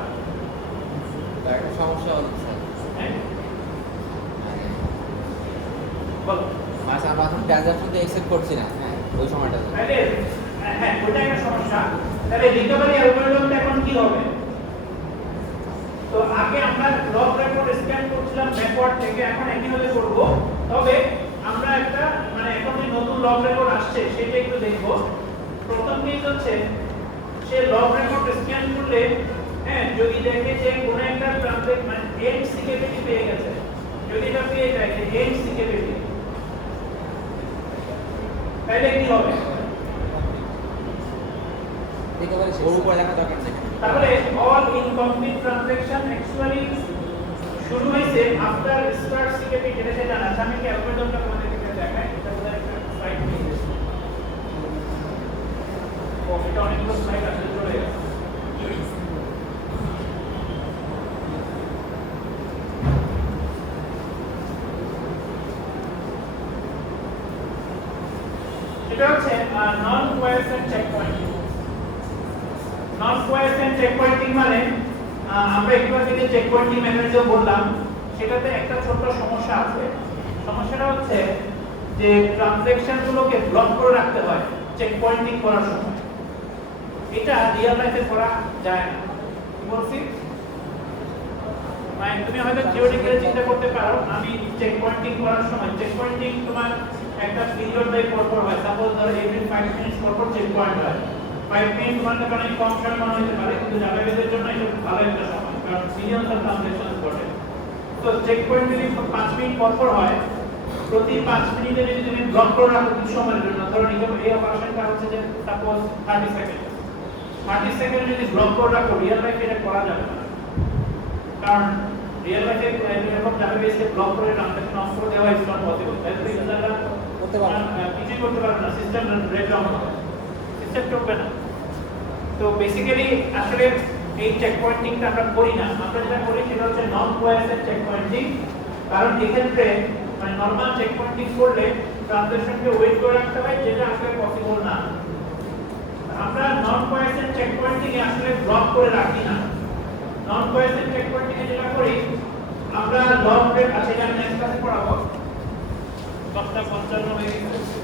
একটা সমস্যা হচ্ছে হ্যাঁ বলো। মানে আমরা এখন ট্রানজাকশনটা অ্যাকসেপ্ট করছি না, হ্যাঁ ওই সময়টাতে। তাহলে হ্যাঁ ওইটা একটা সমস্যা। তাহলে রিকভারি অ্যালগরিদমটা এখন কি হবে? তো আগে আমরা লগ রেকর্ড স্ক্যান করছিলাম ব্যাকওয়ার্ড থেকে, এখন একইভাবে করব, তবে আমরা একটা মানে এখন যে নতুন লগ রেকর্ড আসছে সেটা একটু দেখব। প্রথম কেস হচ্ছে সে লগ রেকর্ড স্ক্যান করলে হ্যাঁ যদি দেখে যে কোনো একটা ট্রানজাকশন মানে এন্ড সিকিউরিটি পেয়ে গেছে, যদি এটা পেয়ে যায় যে এন্ড সিকিউরিটি, তাহলে কি হবে? রিকভারি শেষ। ওর উপরে দেখা দরকার নেই। তাহলে all incomplete transaction actually শুরু হয়েছে আফটার স্টার্ট সিকিউরিটি, যেটা সে জানা। আমি কি অ্যালগরিদমটা তোমাদের দিকে দেখাই, এটা বোধহয় একটা স্লাইড নিয়ে এসেছি। ও এটা অনেকগুলো স্লাইড আসলে চলে গেছে। এটা হচ্ছে নন কোয়ারেন্ট চেকপয়েন্ট। নন কোয়ারেন্ট চেকপয়েন্টিং মানে আমরা একটু আগে যে চেকপয়েন্টিং মেকানিজম বললাম সেটাতে একটা ছোট সমস্যা আছে। সমস্যাটা হচ্ছে যে ট্রানজাকশনগুলোকে ব্লক করে রাখতে হয় চেকপয়েন্টিং করার সময়। এটা রিয়েল লাইফে করা যায় না। কি বলছি? মানে তুমি হয়তো থিওরিক্যালি চিন্তা করতে পারো, আমি চেক পয়েন্টিং করার সময় চেক পয়েন্টিং তোমার একটা পিরিয়ড বাই পরপর হয়। সাপোজ ধরো এভরি 5 মিনিট পরপর চেক পয়েন্ট হয়। 5 মিনিট তোমাদের কারণে কম সময় মনে হতে পারে, কিন্তু ডাটাবেসের জন্য এটা ভালো একটা সময়, কারণ মিলিয়নস অফ ট্রানজাকশন ঘটে। তো চেক পয়েন্ট যদি 5 মিনিট পরপর হয়, প্রতি 5 মিনিটে যদি তুমি ব্লক করে রাখো কিছু সময়ের জন্য, ধরো এই অপারেশনটা হচ্ছে যে সাপোজ 30 সেকেন্ড, 30 সেকেন্ড যদি ব্লক করে রাখো, রিয়েল লাইফে এটা করা যাবে না। কারণ রিয়েল লাইফে এরকম ডাটাবেসে ব্লক করে ট্রানজাকশন অফ করে দেওয়া ইজ নট পসিবল। তাই তো ইউজাররা করতে পারবে না, কিছু করতে পারবে না, সিস্টেম ব্রেকডাউন হবে, সিস্টেম চলবে না। তো বেসিক্যালি আসলে এই চেক পয়েন্টিংটা আমরা করি না। আমরা যেটা করি সেটা হচ্ছে নন কোয়ারেন্ট চেক পয়েন্টিং। কারণ এক্ষেত্রে মানে নরমাল চেক পয়েন্টিং করলে ট্রানজাকশনকে ওয়েট করে রাখতে হয়, যেটা আসলে পসিবল না। আমরা নন কোয়ারেন্ট চেক পয়েন্টিং এ আসলে ব্লক করে রাখি না। নন কোয়ারেন্ট চেক পয়েন্টিং এ যেটা করি, আমরা লগ ব্রেক আছে, আমি নেক্সট ক্লাসে পড়াবো। 10:55 হয়ে গেছে।